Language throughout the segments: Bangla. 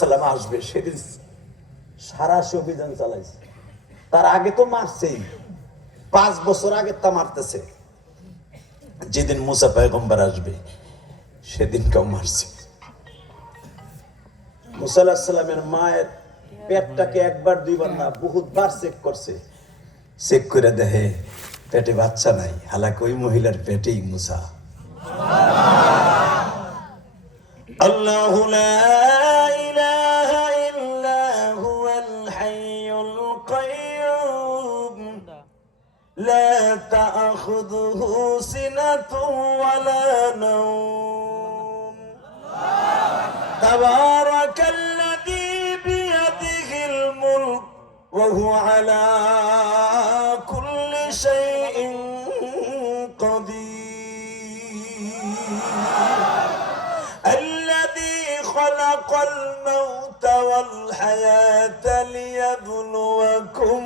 সালাম আসবে সেদিন সারা অভিযান চালাইছে। তার আগে তো মারছেই, 5 বছর আগে তা মারতেছে। যেদিন মুসা পয়গম্বর আসবে সেদিন কেউ মারছে। মুসা আলাইহিস সালামের মায়ের পেটটাকে একবার দুইবার না বহুতবার চেক করছে। চেক করে দেখে পেটে বাচ্চা নাই, হালাকি ওই মহিলার পেটেই মুসা। আল্লাহু লা ইলাহা ইল্লা হুয়াল হাইয়ুল কাইয়্যুম লা তা'খুযুহু সিনাতুন ওয়ালা নাওম তাবারাকাল্লাযী বিয়াদিহিল মুলক ওয়া হুয়া আলা কুল্লি শাইইন خلق الموت والحياة ليبلوكم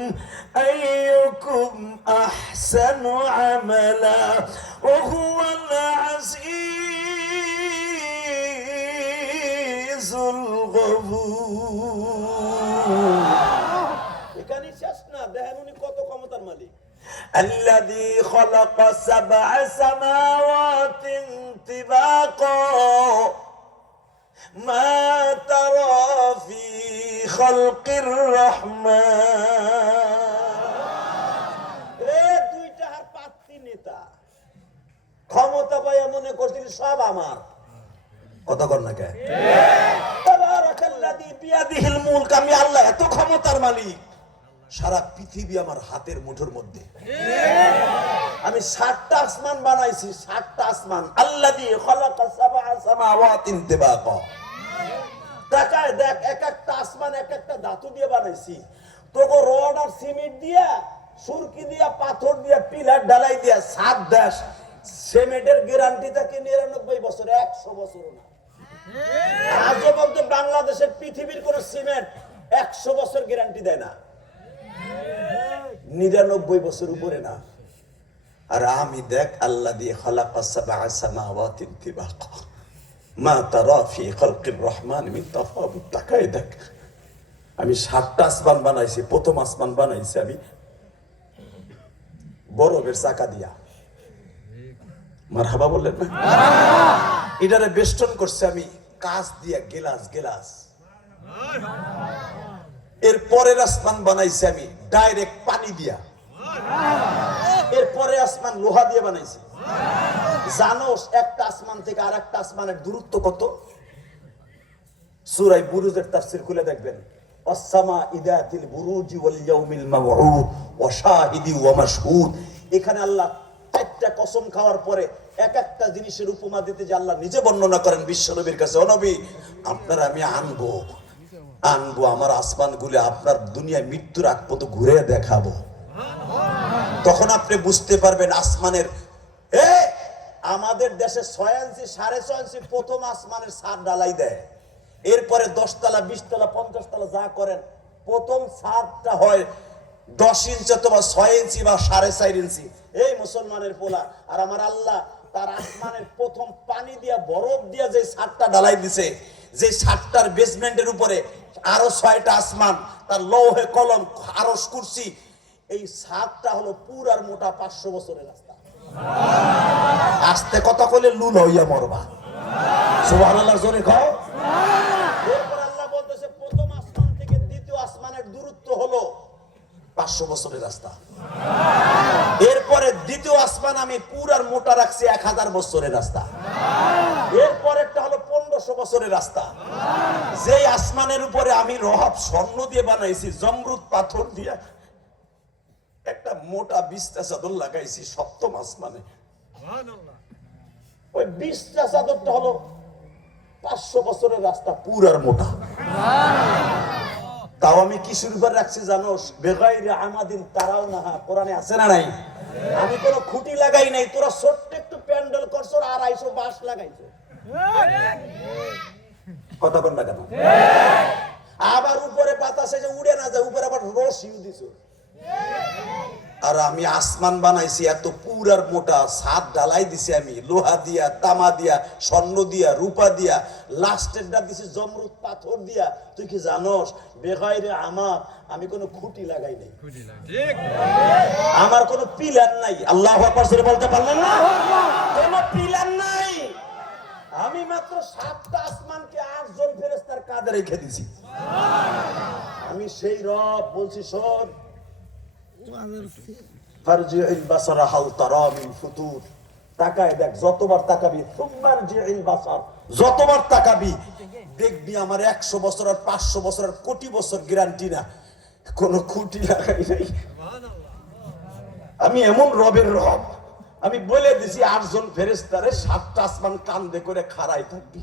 أيكم أحسن عملا وهو العزيز الغفور. এখানে শেষ না, দেখেন উনি কত ক্ষমতার মালিক। الذي خلق 7 سماوات طباقا ما ترى في خلق الرحمن. দুইটা হার পাত্তি নেতা ক্ষমতা পাইয়া মনে করছিল সব আমার। কত কর না কে তাবারাকাল্লাযী বিয়াদিহিল মুলক, আমি আল্লাহ এত ক্ষমতার মালিক, সারা পৃথিবী আমার হাতের মুঠোর মধ্যে। আমি 7টা আসমান বানাইছি, 7টা আসমান। আল্লাযী খালাকা 7 সামাওয়াতিন তিবাকা। তাকায় দেখ, এক একটা আসমান এক একটা ধাতু দিয়ে বানাইছি। তোকে রড আর সিমেন্ট দিয়া, সুরকি দিয়া, পাথর দিয়া, পিলার ঢালাই দিয়া সাত দেশ সিমেন্টের গ্যারান্টি থাকে 99 বছর, 100 বছর না। আজও পর্যন্ত বাংলাদেশের পৃথিবীর কোন সিমেন্ট 100 বছর গ্যারান্টি দেয় না, 99 বছর উপরে না। আর আমি দেখ, আল্লাযী খালাকা 7 সামাওয়াতিন তিবাকা মা তারা ফি খালকির রহমান মিন তাফাউত। তাকায় দেখ, আমি 7টা আসমান বানাইছি। প্রথম আসমান বানাইছি আমি বরফের চাকা দিয়া। মারহাবা বললেন না? এটারে বেষ্টন করছে আমি কাঁচ দিয়া, গেলাস গেলাস। এর পরের আসমান বানাইছি আমি ডাইরেক্ট পানি দিয়া। এরপরে আসমান লোহা দিয়ে বানাইছি। জানোস একটা আসমান থেকে আর একটা আসমানের দূরত্ব কত? সূরা বুরুজের তাফসীর খুলে দেখবেন। আস-সামা ইদাতিল বুরুজি ওয়াল ইয়াউমিল মাওউদ ওয়া শাহিদি ওয়া মাশহুদ। এখানে আল্লাহ 4টা কসম খাওয়ার পরে এক একটা জিনিসের উপমা দিতে যে আল্লাহ নিজে বর্ণনা করেন বিশ্বনবীর কাছে, ও নবী আপনার আমি আনবো আমার আসমানগুলো আপনার দুনিয়ায় মৃত্যুর আগ পর্যন্ত ঘুরে দেখাবো। তখন আপনি বুঝতে পারবেন আসমানের। আমাদের দেশে 6 ইঞ্চি 6.5 ইঞ্চি প্রথম আসমানের ছাদ ঢালাই দেয়। এরপরে 10 তলা 20 তলা 50 তলা যা করেন, প্রথম ছাদটা হয় 10 ইঞ্চি অথবা 6 ইঞ্চি বা 4.5 ইঞ্চি। এই মুসলমানের পোলা। আর আমার আল্লাহ তার আসমানের প্রথম পানি দিয়া বরফ দিয়া যে ছাদটা ঢালাই দিছে, যে ছাদটার বেসমেন্টের উপরে আরো 6টা আসমান, তার লৌহে কলম, আরশ কুরসি, এই ছাদটা হলো পুরার মোটা 500 বছরের রাস্তা। আস্তে কথা কইলে লুল হইয়া মরবা। সুবহানাল্লাহ, জোরে কও। এরপর আল্লাহ বলতেছে প্রথম আসমান থেকে দ্বিতীয় আসমানের দূরত্ব হলো 500 বছরের রাস্তা। এরপরে দ্বিতীয় আসমান আমি পুরার মোটা রাখছি 1000 বছরের রাস্তা। এরপরেরটা হলো 1500 বছরের রাস্তা। যেই আসমানের উপরে আমি রহব স্বর্ণ দিয়ে বানাইছি, জমরুদ পাথর দিয়ে একটা মোটা 20টা চাদর লাগাইছি সপ্তম আসমানে। ওই 20টা চাদরটা হলো 500 বছরের রাস্তা, পুরার মোটা। তাও আমি কিসের উপর রাখছি জানোস? বেগাইরে আমাদিন তারাও না। কোরআনে আছে না নাই? আমি কোনো খুঁটি লাগাই নাই, তোরা ছোট্ট একটু প্যান্ডেল করছো, 250 বাঁশ লাগাইছো। কথা বল না কেন? আবার উপরে বাতাসে যে উড়ে না যায়, উপরে আবার রশিও দিছো। আর আমি আসমান বানাইছি এত পুরার মোটা, ছাদ ঢালাই দিছি আমি লোহা দিয়া, তামা দিয়া, স্বর্ণ দিয়া, রূপা দিয়া, লাস্টেরটা দিছি জমরুদ পাথর দিয়া। তুই কি জানোস বেগাইরে আমার আমি কোনো খুঁটি লাগাই নাই, আমার কোনো পিলার নাই। আল্লাহু আকবার জোরে বলতে পারলেন না? কোনো পিলার নাই। আমি মাত্র 7টা আসমানকে 8 জন ফেরেশতার কাঁধে রেখে দিছি। আমি সেই রব বলছি, শোন ফারজিউল বাসারা হাল তারা মিন ফুতুর, তাকায় দেখ, যতবার তাকাবি, সুমারজিউল বাসার, যতবার তাকাবি দেখবি আমার 100 বছর আর 500 বছর আর কোটি বছর গ্যারান্টি না, কোন খুঁটি লাগাই নাই। আমি এমন রবের রব, আমি বলে দিছি 8 জন ফেরেশতারে 7টা আসমান কান্দে করে খাড়াই থাকবি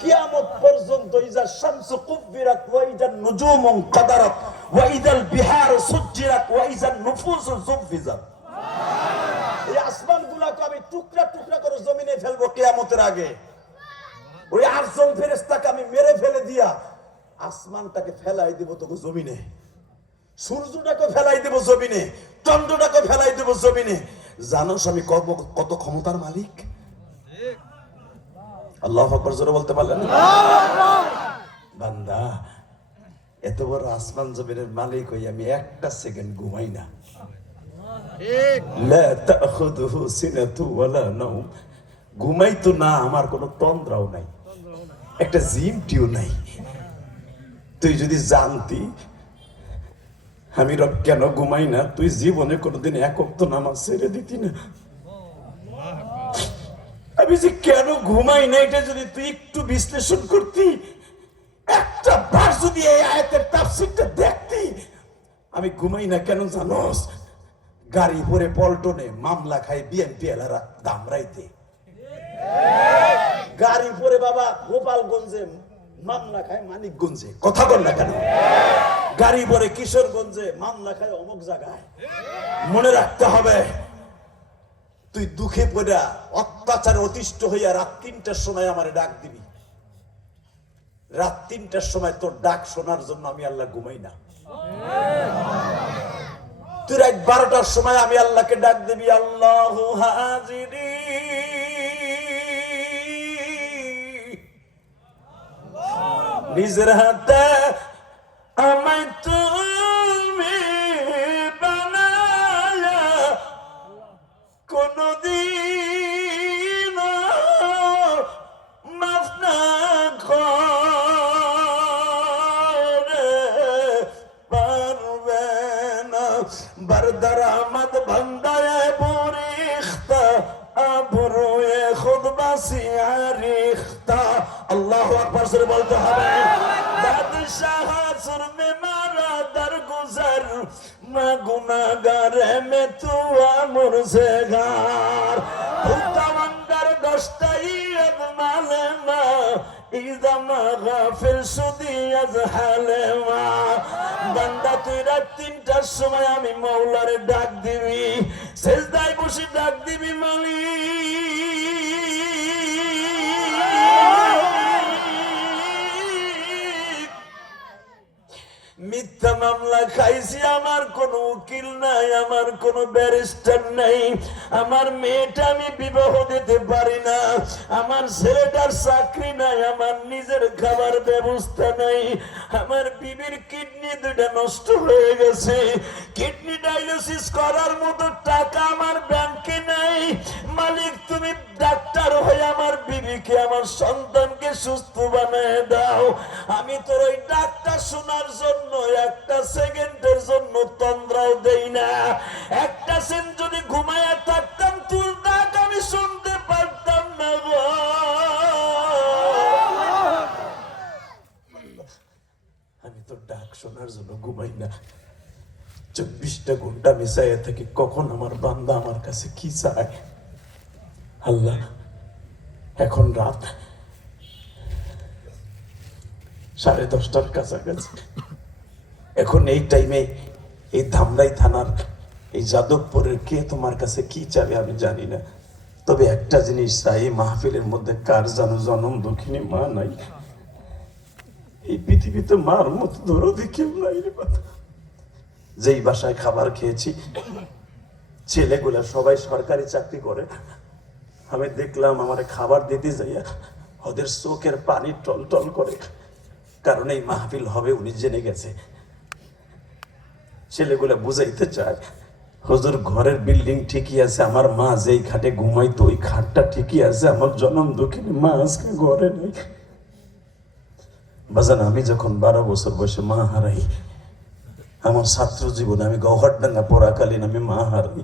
কিয়ামত পর্যন্ত। ইজা শামসু কুব্বিরাত ওয়া ইজা নুজুমু কাদারাত ওয়া ইজাল বিহারু সুজ্জিরাত ওয়া ইজা নুফুসু যুফিজাত। এই আসমানগুলোকে আমি টুকরা টুকরা করে জমিনে ফেলবো কিয়ামতের আগে। ওই 8 জন ফেরেশতাকে আমি মেরে ফেলে দিয়া আসমানটাকে ফেলাই দেব তোকে জমিনে, সূর্যটাকে ফেলাই দেব জমিনে, চন্দ্রটাকে ফেলাই দেব জমিনে। জানোস আমি কত ক্ষমতার মালিক? আল্লাহু আকবার জোরে বলতে পারলেন? বান্দা, এত বড় আসমান জমিনের মালিক হই আমি একটা সেকেন্ড ঘুমাই না। লা তাখুযুহু সিনাতু ওয়ালা নাওম, ঘুমাই তো না, আমার কোনো তন্দ্রাও নাই, একটা জিমটিও নাই। তুই যদি জানতি আমি রব কেন ঘুমাই না, তুই জীবনে কোনোদিন এক ওয়াক্ত নামাজ ছেড়ে দিতি না। আমি যে কেন ঘুমাই না এটা যদি তুই একটু বিশ্লেষণ করতি, একটা বার যদি এই আয়াতের তাফসীরটা দেখতি। আমি ঘুমাই না কেন জানোস? গাড়ি ভরে পল্টনে মামলা খায় বিএনপি এলারা দামরাইতে, গাড়ি ভরে বাবা গোপালগঞ্জে মামলা খায় মানিকগঞ্জে, কথা বল না কেন? গাড়ি ভরে কিশোরগঞ্জে মামলা খায় অমুক জায়গায়। মনে রাখতে হবে, তুই দুঃখে পড়া অত্যাচারে অতিষ্ঠ হইয়া রাত 3টার সময় আমারে ডাক দিবি। রাত 3টার সময় তোর ডাক শোনার জন্য আমি আল্লাহ ঘুমাই না। তুই রাত 12টার সময় আমি আল্লাহকে ডাক দিবি, আল্লাহু হাজিরি, নিজের হাতে আমায় তুমি বানায়া কোনদিন মাফ না করে পারবে না। বরদর আহমদ ভন্দায় বরিখতা আবরুয়ে খুদ বাসিয়া রিখতা। আল্লাহু আকবার জোরে বলতে হবে। বাদশাহ সুরমে মারা দরগুজর মা গুনাহগার মে তু আমর সে গার উতামন্দার দস্তাই আজমালে মা ইদা মা গাফিল সুদি আজহালে মা। বান্দা তুই রাত 3টার সময় আমি মাওলারে ডাক দিবি, সিজদায় বসে ডাক দিবি, মিথ্যা মামলা খাইছি, আমার কোন উকিল নাই, আমার কোন ব্যারিস্টার নাই, আমার মেয়েটা আমি বিবাহ দিতে পারি না, আমার ছেলেটার চাকরি নাই, আমার নিজের খাবার ব্যবস্থা নাই, আমার বিবির কিডনি 2টা নষ্ট হয়ে গেছে, কিডনি ডায়ালিসিস করার মতো টাকা আমার ব্যাংকে নাই। মালিক তুমি ডাক্তার হয়ে আমার বিবিকে, আমার সন্তানকে সুস্থ বানায় দাও। আমি তোর ওই ডাক্তার শোনার জন্য একটা সেকেন্ডের জন্য তন্দ্রাও দেই না। একটা সেকেন্ড যদি ঘুমায়া থাকতাম তোর ডাক আমি শুনতে পারতাম না গো। আমি তোর ডাক শোনার জন্য ঘুমাই না। 24টা ঘন্টা মিশাইয়া থাকি কখন আমার বান্দা আমার কাছে কি চায়। আল্লাহ, এখন রাত 10:30টার কাছাকাছি। এখন এই টাইমে এই ধামরাই থানার এই যাদবপুরের কে তোমার কাছে কি চাবে আমি জানি না, তবে একটা জিনিস চাই, এই মাহফিলের মধ্যে কার যেন জনম দুঃখিনী মা নাই। এই পৃথিবীতে মার মতো দরদি কেউ নাই রে বাবা। যেই বাসায় খাবার খেয়েছি ছেলেগুলা সবাই সরকারি চাকরি করে। আমি দেখলাম আমার খাবার দিতে যাইয়া ওদের চোখের পানি টল টল করে, কারণ এই মাহফিল হবে উনি জেনে গেছে। ছেলেগুলা বুঝাইতে চায়, হুজুর ঘরের বিল্ডিং ঠিকই আছে, আমার মা যেই খাটে ঘুমাইতো ওই খাটটা ঠিকই আছে, আমার জনম দুঃখিনী মা আজকে ঘরে নেই। বাজান আমি যখন 12 বছর বয়সে মা হারাই, আমার ছাত্র জীবনে আমি গৌহাটডাঙ্গা পড়াকালীন আমি মা হারাই।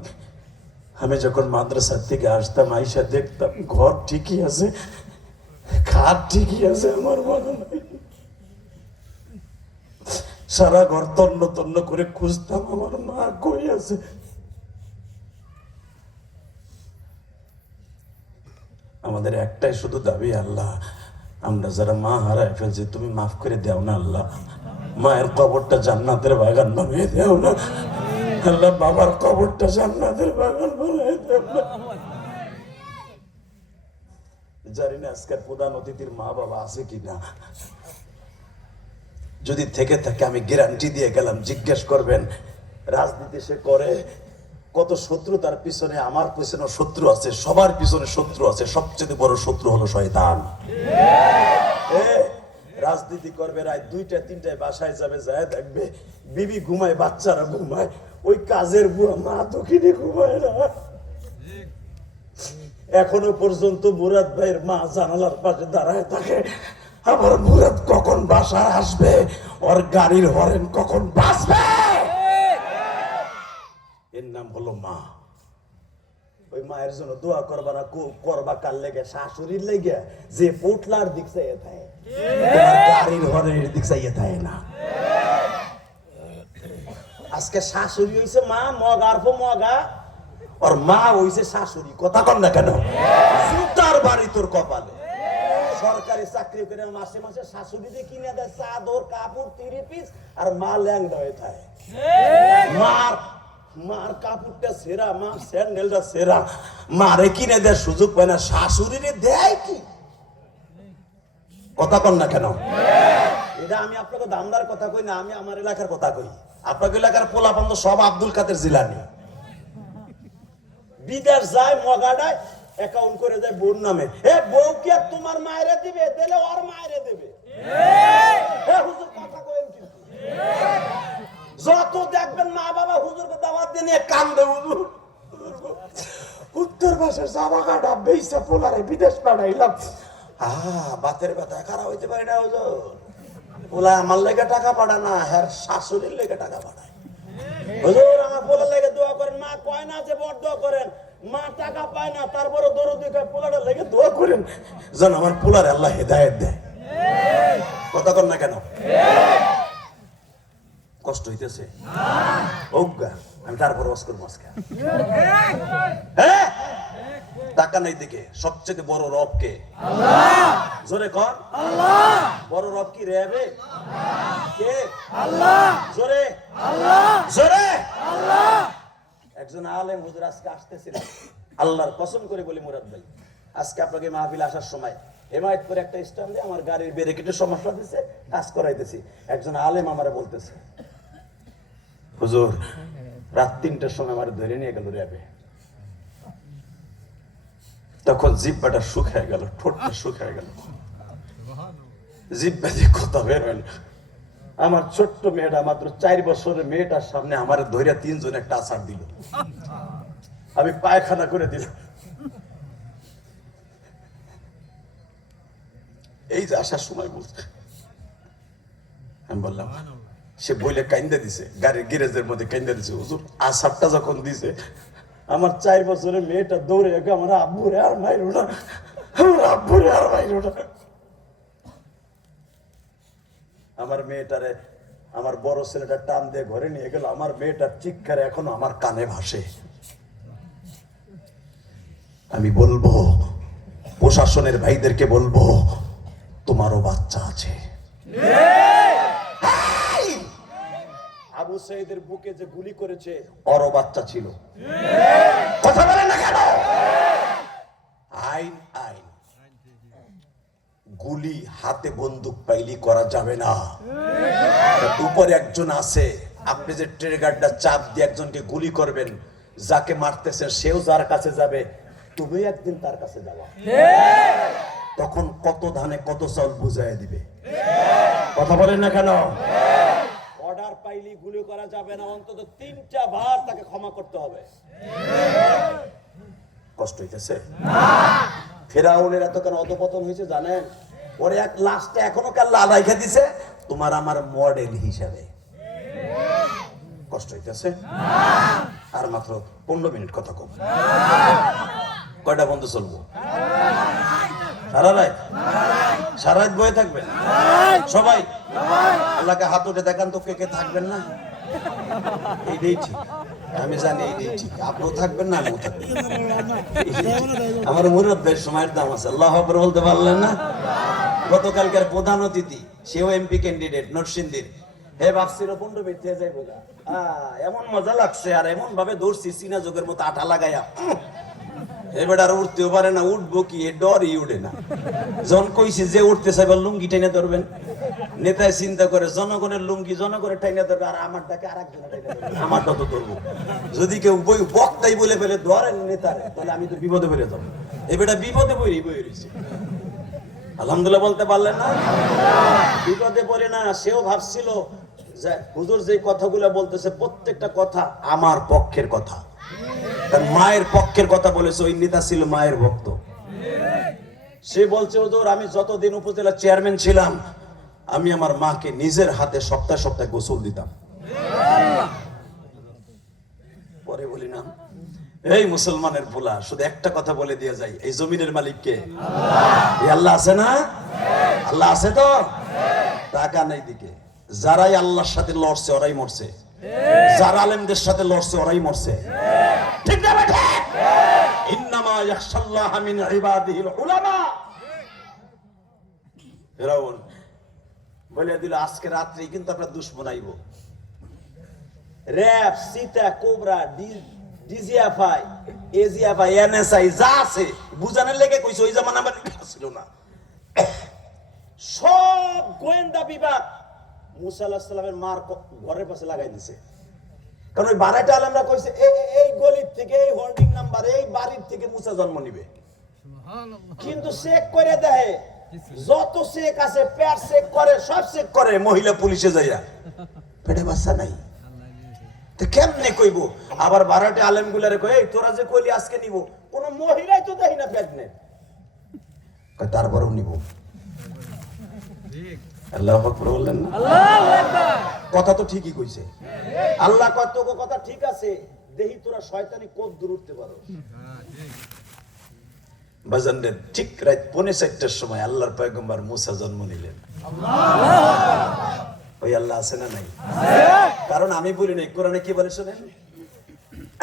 আমি যখন মাদ্রাসার থেকে আসতাম আইসা দেখতাম ঘর ঠিকই আছে, খাট ঠিকই আছে, আমার মা নাই। সারা ঘর তন্ন তন্ন করে খুঁজতাম আমার মা কই আছে। আমাদের একটাই শুধু দাবি, আল্লাহ আমরা যারা মা হারায় ফেলছি তুমি মাফ করে দাও না আল্লাহ। মায়ের কবরটা জান্নাতের বাগান বানিয়ে দাও না আল্লাহ, বাবার কবরটা জান্নাতের বাগান বানিয়ে দাও না। জানি না আজকের প্রধান অতিথির মা বাবা আছে কিনা, যদি থেকে থাকে আমি গ্যারান্টি দিয়ে গেলাম, জিজ্ঞেস করবেন রাজনীতি সে করে কত শত্রু তার পিছনে, আমার পিছনে শত্রু আছে, সবার পিছনে শত্রু আছে, সবচেয়ে বড় শত্রু হলো শয়তান। রাজনীতি করবে রাত 2টা 3টায় বাসায় যাবে, যায় দেখবে বিবি ঘুমায়, বাচ্চারা ঘুমায়, ওই কাজের বুয়া মা দক্ষিণে ঘুমায় না। এখনো পর্যন্ত মুরাদ ভাইয়ের মা জানালার পাশে দাঁড়ায় থাকে, আমার মুরাদ কখন বাসায় আসবে, ওর গাড়ির হরেন কখন বাজবে। এর নাম হলো মা। ওই মায়ের জন্য দোয়া করবা না, করবা কার লেগে? শাশুড়ির লেগে যে পোটলার দিক চাইয়ে থাকে, গাড়ির হরের দিক চাইয়ে থাকে না। আজকে শাশুড়ি হইছে মা, মগার পর মগা, আর মা হইছে শাশুড়ি। কথা কন না কেন? জুতার বাড়ি তোর কপালে। সরকারি চাকরি করে মাসে মাসে শাশুড়ি দিয়ে কিনে দেয় চাদর কাপড় 3 পিস, আর মা ল্যাংড়া হয়ে থাকে। মার কাপড়টা সেরা, মার স্যান্ডেলটা সেরা, মারে কিনে দেয় সুযোগ পায় না, শাশুড়িরে দেয় কি? কথা কন না কেন? এটা আমি আপনাকে দামদার কথা কই না, আমি আমার এলাকার কথা কই। আপনাকে এলাকার পোলাপান তো সব আব্দুল কাদের জিলানি। বিদেশ যায় মগাডায় অ্যাকাউন্ট করে যায় বোন নামে। বউ কি আর তোমার মায়েরে দিবে? দিলে ওর মায়েরে দেবে। হুজুর কথা কইেন কিন্তু যত দেখবেন মা বাবা হুজুরকে দাওয়াত দিয়ে নিয়ে কান্দে, হুজুর উত্তর ভাষার জামা কাটা বেইসা পোলারে বিদেশ পাঠাইলাম। বাতের ব্যথা খারাপ হইতে পারে না হুজুর, পোলা আমার লেগে টাকা পাঠায় না, হ্যাঁ শাশুড়ির লেগে টাকা পাঠায়। হুজুর আমার পোলার লেগে দোয়া করেন। মা কয় না যে বড় দোয়া করেন, মা টাকা পায় না তারপরে দরদি খায়, পোলাটা লেগে দোয়া করেন যেন আমার পোলার আল্লাহ হেদায়েত দেয়। কথা কন না কেন? কষ্ট হইতেছে আমি তারপর ওয়াজ করবো আজকে। টাকা নাই দিকে সবচেয়ে বড় রব কে? আল্লাহ। জোরে কর আল্লাহ। বড় রব কি রেবে? কে? আল্লাহ। জোরে আল্লাহ, জোরে আল্লাহ। একজন আলেম হুজুর আজকে আসতেছিলেন, আল্লাহর কসম করে বলি মুরাদ ভাই, আজকে আপনাকে মাহফিল আসার সময় হেমায়েত করে একটা স্ট্যান্ডে আমার গাড়ির ব্রেকেটের সমস্যা দিছে, কাজ করাইতেছি। একজন আলেম আমারে বলতেছে, হুজুর রাত 3টার সময় আমার ধরে নিয়ে গেল র্যাবে। তখন জিব্বাটা শুকায় গেল, ঠোঁটটা শুকায় গেল, জিব্বা দিয়ে কথা বের হয় না। আমার ছোট্ট মেয়েটা, মাত্র 4 বছরের মেয়েটার সামনে আমার ধরে 3 জন একটা আছাড় দিল, আমি পায়খানা করে দিলাম। এই যে আসার সময় বলছে, আমি বললাম, সে বইলে কাইন্দা দিছে, গাড়ির গ্যারেজের মধ্যে কাইন্দা দিছে। হুজুর আছাড়টা যখন দিছে, আমার 4 বছরের মেয়েটা দৌড়ে আমার আব্বুরে আর মাইরো না, আমার আব্বুরে আর মাইরো না। আমার মেয়েটারে আমার বড় ছেলেটা টান দিয়ে ঘরে নিয়ে গেল, আমার মেয়েটার চিৎকারে এখনো আমার কানে ভাসে। আমি বলবো প্রশাসনের ভাইদেরকে বলবো, তোমারও বাচ্চা আছে। আবু সাইদের বুকে যে গুলি করেছে ওরও বাচ্চা ছিল। কথা বলেন না কেন? আইন আইন, গুলি হাতে বন্দুক পাইলি করা যাবে না। উপরে একজন আছে আপনি যে ট্রিগারটা চাপ দিয়ে একজনকে গুলি করবেন, যাকে মারতেছেন সেও যার কাছে যাবে, তুমি একদিন তার কাছে যাবা, তখন কত ধানে কত চাল বুঝাই দিবে। কথা বলেন না কেন? অর্ডার পাইলি গুলি করা যাবে না, অন্তত 3টা বার তাকে ক্ষমা করতে হবে। কষ্ট হইতেছে? ফেরাউনের এত কেন অধপতন হয়েছে জানেন? ওরে এক লাস্টে এখনো কাল্লা রাইখা দিছে তোমার আমার মডেল হিসাবে। কষ্ট হইতেছে? আর মাত্র 15 মিনিট কথা কম। কয়টা বন্ধ চলবো? সারা রাত বয়ে থাকবেন সবাই? আল্লাহকে হাত উঠে দেখান তো, কে কে থাকবেন না? এইটাই ঠিক, আমি জানি এইটাই ঠিক। আপনিও থাকবেন না, আমিও থাকবেন। আমার মুরব্বের সময়ের দাম আছে। আল্লাহ আকবার বলতে পারলেন না? গতকালকার প্রধান অতিথি, সেও এমপি ক্যান্ডিডেট নরসিংদীর। হে ভাবছিল 15 মিনিট থেকে যাইব না, এমন মজা লাগছে আর এমন ভাবে দৌড়ছি চীনা যোগের মতো আঠা লাগাইয়া। এবার আর উঠতেও পারে না, উঠবো কি এ ডরই উঠে না। জন কইছে যে উঠতে চাইবার লুঙ্গি টেনে ধরবেন, নেতায় চিন্তা করে জনগণের লুঙ্গি জনগণের টাইনে ধরবে, আর আমারটাকে আরেকজনের টাইনে ধরবে, আমারটা তো ধরবো। যদি কেউ বই বক্তাই বলে ফেলে ধরেন নেতারে, তাহলে আমি তো বিপদে পড়ে যাবো। এবারটা বিপদে বই রয়েছে। আলহামদুলিল্লাহ বলতে পারলেন না? বিপদে পড়ে না। সেও ভাবছিল যে হুজুর যে কথাগুলো বলতেছে প্রত্যেকটা কথা আমার পক্ষের কথা, তার মায়ের পক্ষের কথা বলেছে। ওই নেতা ছিল মায়ের ভক্ত। সে বলছে হুজুর আমি যতদিন উপজেলা চেয়ারম্যান ছিলাম, আমি আমার মাকে নিজের হাতে সপ্তাহে সপ্তাহে গোসল দিতাম। পরে বলি না, এই মুসলমানের ভোলা, শুধু একটা কথা বলে দিয়ে যাই, এই জমিনের মালিক কে? আল্লাহ আছে না? আল্লাহ আছে তো? টাকা নেই দিকে। যারাই আল্লাহর সাথে লড়ছে ওরাই মরছে, যারা আলেমদের সাথে লড়ছে ওরাই মরছে। ঠিক না বেটা? ইন্নামা ইয়াখশাল্লাহ মিন ইবাদিহিল উলামা। ফিরাউন বলে দিল আজকে রাত্রেই কিন্তু আমরা দুশমন আইব। র‍্যাব, সীতা, কোবরা, ডিজিএফআই, এজিএফআই, এনএসআই যা আছে বুঝানোর লেগে কইছে, ওই জামানা আমার ছিল না। সব গোয়েন্দা বিভাগ মুসা আলাইহিস সালামের মার ঘরের পাশে লাগাই দিছে। কারণ ওই বানাইটা আলেমরা কইছে এই গলির থেকে, এই হোল্ডিং নাম্বার, এই বাড়ির থেকে মুসা জন্ম নিবে। কিন্তু চেক করে দেয়, যত চেক আছে পেট চেক করে, সব চেক করে, মহিলা পুলিশে যাইয়া পেটে বাচ্চা নাই। তো কেমনে কইব? আবার বারাটে আলেম গুলারে কই, এই তোরা যে কইলি আজকে নিব, কোন মহিলাই তো দেয় না প্রেগনেন্ট, তারপরেও নিব। আল্লাহু আকবার বললেন না? আল্লাহু আকবার। কথা তো ঠিকই কইছে। আল্লাহ কত কথা ঠিক আছে, দেহি তোরা শয়তানি কত দূর উঠতে পারো। বাজানরে ঠিক রাত 4:30টার সময় আল্লাহর পয়গম্বর মুসা জন্ম নিলেন। ওই আল্লাহ আছে না নাই? কারণ আমি বলি নাই, কোরআনে কি বলে শুনেন?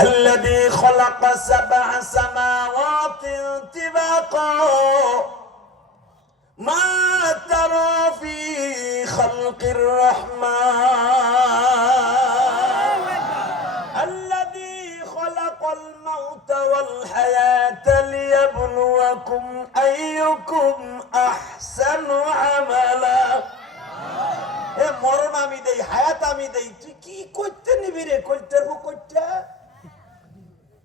আল্লাযী খালাকা সাবআ সামাওয়াতিন তিবাকা মা তারা ফি খালকির রহমান আল্লাযী খালাকাল মাউতা ওয়াল হায়াতা লিয়াবলুয়াকুম আইয়ুকুম আহসানু আমালা। এ মরণ আমি দেই, হায়াত আমি দেই, তুই কি করতে নিবি রে? কইতের কইটা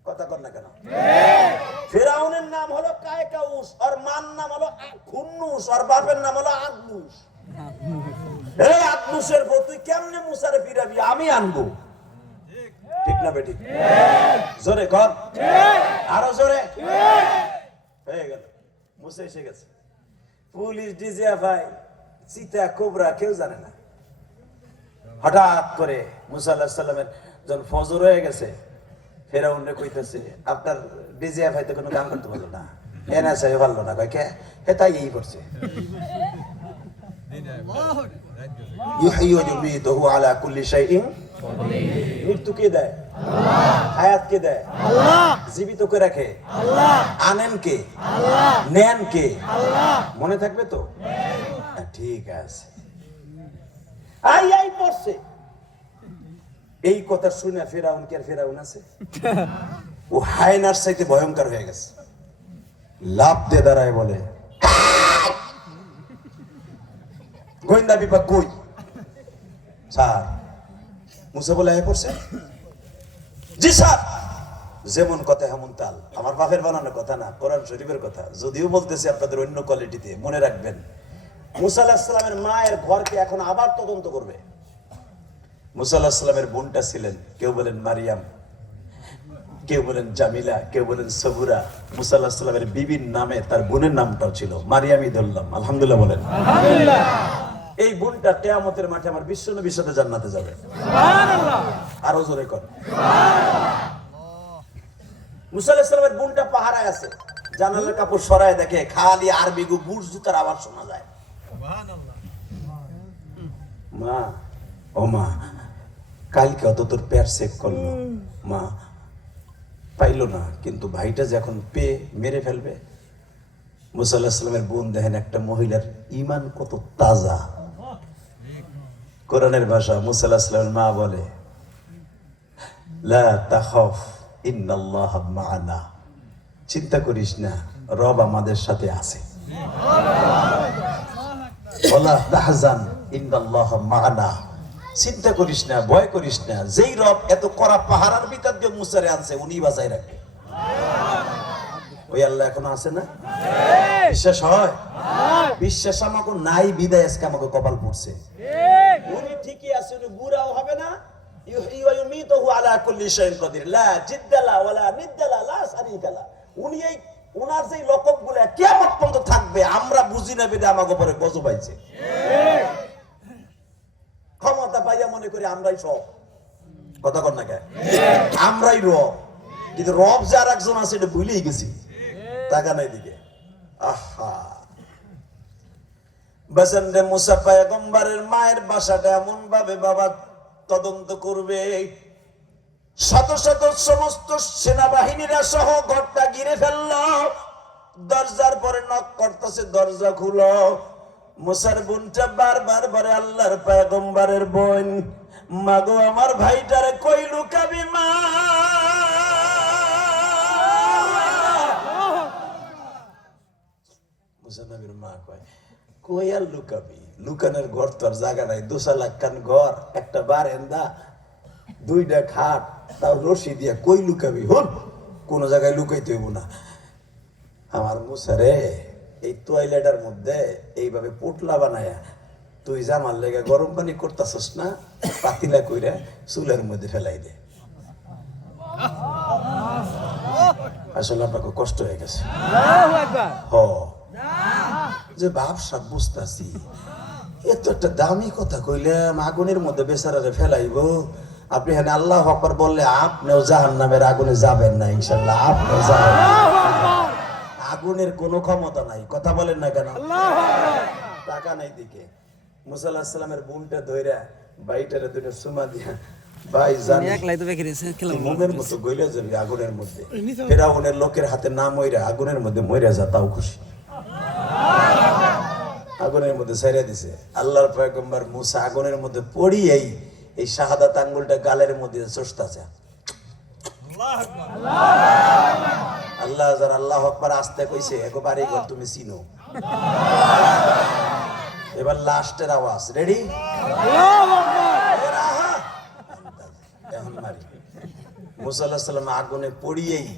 কথা কর না কেন? ফিরাউনের নাম হলো কায়কাউস, আর মার নাম হলো খুন্নুস, আর বাপের নাম হলো আদনুস। এই আদনুসের বউ তুই কেমনে মুসারে ফিরাবি? আমি আনবো। ঠিক না বেটি? জোরে কর, আরো জোরে। হয়ে গেল, মুসা এসে গেছে। পুলিশ, ডিজিএফআই, সীতা, কোবরা কেউ জানে না। হঠাৎ করে মুসা আলাইহিস সালামের যখন ফজর হয়ে গেছে, ফেরাউন কইতেছে আপনার ডিজিএফআই তো কোনো কাম করতে পারলো না, এনএসআই পারলো না, কয় কে? হে তাই এই করছে। ইউহয়ী ওয়া ইউমীতুহু আলা কুল্লি শাইইন কদির। মৃত্যু কে দেয়? আল্লাহ। হায়াত কে দেয়? আল্লাহ। জীবিত করে রাখে? আল্লাহ। আনেন কে? আল্লাহ। নেন কে? আল্লাহ। মনে থাকবে তো? ঠিক আছে। আই পড়ছে এই কথা শুনে ফেরাউন কি আর ফেরাউন আছে? ও হায়নার চাইতে ভয়ঙ্কর হয়ে গেছে। লাভ দিয়ে দাঁড়ায় বলে, গোয়েন্দা বিভাগ কই? স্যার মুসা বলে আয় পড়ছে, জি স্যার। যেমন কথা হেমন তাল, আমার বাপের বানানো কথা না, কোরআন শরীফের কথা, যদিও বলতেছি আপনাদের অন্য কোয়ালিটিতে। মনে রাখবেন, মুসা আলাইহিস সালামের মায়ের ঘরকে এখন আবার তদন্ত করবে। মুসা আলাইহিস সালামের বোনটা ছিলেন, কেউ বলেন মারিয়াম, কেউ বলেন জামিলা, কেউ বলেন সবুরা। মুসা আলাইহিস সালামের বিবির নামে তার বোনের নামটাও ছিল, মারিয়ামই ধরলাম। আলহামদুলিল্লাহ বলেন। আলহামদুলিল্লাহ। এই বোনটা কিয়ামতের মাঠে আমার বিশ্ব নবীর সাথে জান্নাতে যাবে। সুবহানাল্লাহ। আরো জোরে কর সুবহানাল্লাহ। মুসা আলাইহিস সালামের বোনটা পাহারায় আছে, জানালার কাপড় সরায় দেখে খালি আরবি বুট জুতার আওয়াজ শোনা যায়। সুবহানাল্লাহ। মা, ও মা, কালকে অত তোর পেয়ার চেক করলো, মা পাইলো না, কিন্তু ভাইটা যখন পেয়ে মেরে ফেলবে। মুসা আলাইহিস সালামের বোন দেখেন একটা মহিলার ঈমান কত তাজা। কোরআনের ভাষা, মুসা আলাইহিস সালামের মা বলে, লা তাখাফ ইন্নাল্লাহা মা'ানা, চিন্তা করিস না, রব আমাদের সাথে আছে। ওয়ালা তাহজান ইন্নাল্লাহা মা'ানা, চিন্তা করিস না, ভয় করিস না, যেই রব এত কড়া পাহারার ভিতর দিয়ে মুসারে আনছে উনি বাঁচাই রাখবে। ওই আল্লাহ এখনো আছে না? বিশ্বাস হয়? বিশ্বাস আমাকে নাই বিদায় আজকে আমাকে কপাল পড়ছে। উনি ঠিকই আছে, উনি বুড়াও হবে না। ইউহয়ী ওয়া ইউমীতুহু আলা কুল্লি শাইইন কাদির, লা জিদ্দালা ওয়ালা নিদ্দালা লা শারীকা লা। উনি এই উনার যে লকবগুলো কিয়ামত পর্যন্ত থাকবে, আমরা বুঝি না বিদে আমাকে পরে গজব আইছে। ক্ষমতা পাইয়া মনে করি আমরাই সব, কথা কর না কে, আমরাই রব, কিন্তু রব যার একজন আছে এটা ভুলেই গেছি। টাকা নাই দিকে। আহা, বাসন্দে মুসা পয়গম্বরের মায়ের বাসাটা এমন ভাবে বাবা তদন্ত করবে, শত শত সমস্ত সেনাবাহিনীরা সহ ঘরটা ঘিরে ফেললো। দরজার পরে নক করতেছে, দরজা খুলো। মুসার বোনটা বারবার বলে, আল্লাহর পয়গম্বরের বোন, মাগো আমার ভাইটারে কই লুকাবি মা? মুসা নবীর মা কয়, কই আর লুকাবি, লুকানোর ঘর তো আর জায়গা নাই, 2 লাখ ঘর, একটা বারান্দা, 2টা খাট, তাও রশি দিয়া কই লুকাবি? হন, কোন জায়গায় লুকাইতে হইব না। আমার মুসারে এই টয়লেটের মধ্যে এইভাবে পোটলা বানায়া তুই জামার লেগে গরম পানি করতেছস না, পাতিলা কইরা চুলের মধ্যে ফেলাই দে। আসলে আপনাকে কষ্ট হয়ে গেছে। হ, যে ভাবসাব বুঝতাছি, এত একটা দামি কথা কইলাম, আগুনের মধ্যে বেচারারে ফেলাইব। আপনি এখানে আল্লাহু আকবার বললে আপনিও জাহান্নামের আগুনে যাবেন না ইনশাআল্লাহ, আপনিও যাবেন। আগুনের কোনো ক্ষমতা নাই, কথা বলেন না কেন? টাকা নাই দিকে। মুসা আলাইহিস সালামের বোনটা ধইরা বাইটারে 2টা সুমা দিয়া, ভাই জানি একলাই তো বেঁকে রইছে, মুমের মতো গইলা যাবি আগুনের মধ্যে। ফেরাউনের লোকের হাতে না মইরা আগুনের মধ্যে মইরা যা, তাও খুশি। আগুনের মধ্যে ছেড়ে দিছে। আল্লাহর পয়গম্বর মুসা আগুনের মধ্যে পড়িয়েই এই শাহাদাত আঙ্গুলটা গালের মধ্যে চষতাছে। আল্লাহ যারা আল্লাহু আকবার আসতে কইছে, একবারে ঘর তুমি চিনো। এবার লাস্টের আওয়াজ, রেডি? এখন মারি। মুসা আলাইহিস সালাম আগুনে পড়িয়েই,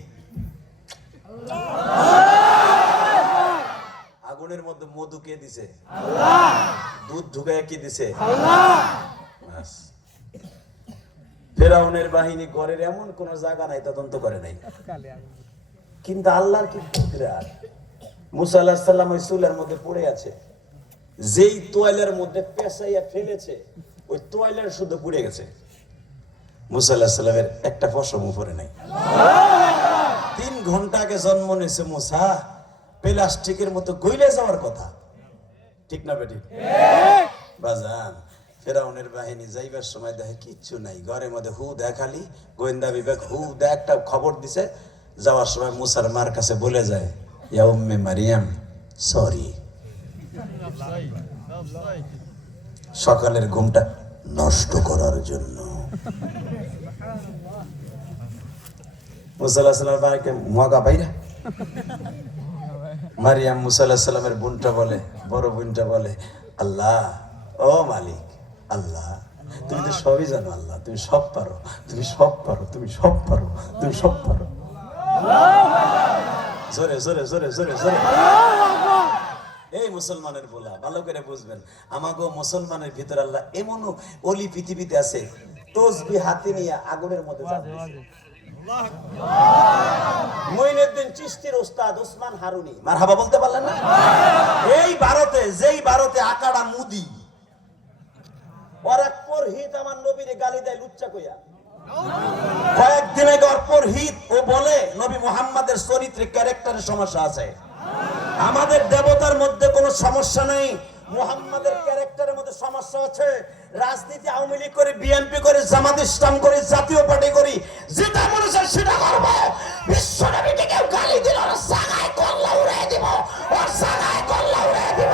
আগুনের মধ্যে মধু কে দিছে? আল্লাহ। দুধ ঢুকায় কি দিছে? আল্লাহ। ফেরাউনের বাহিনী ঘরের এমন কোন জায়গা নাই তদন্ত করে নাই, কিন্তু আল্লাহর কি কুদরত। মুসা আলাইহিস সালাম ওই চুলের মধ্যে পড়ে আছে, যেই তোয়ালের মধ্যে পেঁচাইয়া ফেলেছে ওই তোয়ালের শুধু পুড়ে গেছে। মুসা আলাইহিস সালামের একটা পশমও পড়ে নাই। 3 ঘন্টা আগে জন্ম নিয়েছে মুসা, প্লাস্টিকের মতো গইলে যাওয়ার কথা, ঠিক না বেটি? বাজান, ফেরাউনের বাহিনী যাইবার সময় দেখে কিচ্ছু নাই, ঘরের মধ্যে হু দেখালি, গোয়েন্দা বিভাগ হু দে একটা খবর দিছে। যাওয়ার সময় মুসার মার কাছে বলে যায়, ইয়া উম্মে মারিয়াম, সরি, সকালের ঘুমটা নষ্ট করার জন্য। মুসা আলাইহিস সালামের বাড়িতে মগা বাইরা। মারিয়াম মুসা আলাইহিস সালামের বোনটা বলে, বড় বোনটা বলে, আল্লাহ, ও মালিক আল্লাহ, তুমি তো সবই জানো আল্লাহ, তুমি সব পারো, তুমি সব পারো, তুমি সব পারো, তুমি সব পারো। জোরে জোরে জোরে জোরে জোরে। এই মুসলমানের বলা ভালো করে বুঝবেন, আমাগো মুসলমানের ভিতর আল্লাহ এমন অলি পৃথিবীতে আছে, তসবি হাতে নিয়ে আগুনের মধ্যে যাবে। মুইনুদ্দিন চিশতির উস্তাদ ওসমান হারুনি, মারহাবা বলতে পারলেন না? এই ভারতে, যেই ভারতে আকাড়া মুদি, ওর এক পুরোহিত আমার নবীরে গালি দেয় লুচ্চা কইয়া। কয়েকদিন আগে ওর পুরোহিত ও বলে নবী মুহাম্মাদের চরিত্রে ক্যারেক্টারের সমস্যা আছে। আমাদের দেবতার মধ্যে কোনো সমস্যা নেই, মুহাম্মাদের ক্যারেক্টারের মধ্যে সমস্যা আছে। রাজনীতি আওয়ামী লীগ করে, বিএনপি করে, জামাত ইসলাম করে, জাতীয় পার্টি করি, যেটা মনে চায় সেটা করবো। বিশ্ব নবীকে কেউ গালি দিল, ওর জায়গায় কল্লা উড়াই দিব, ওর জায়গায় কল্লা উড়াই দিব,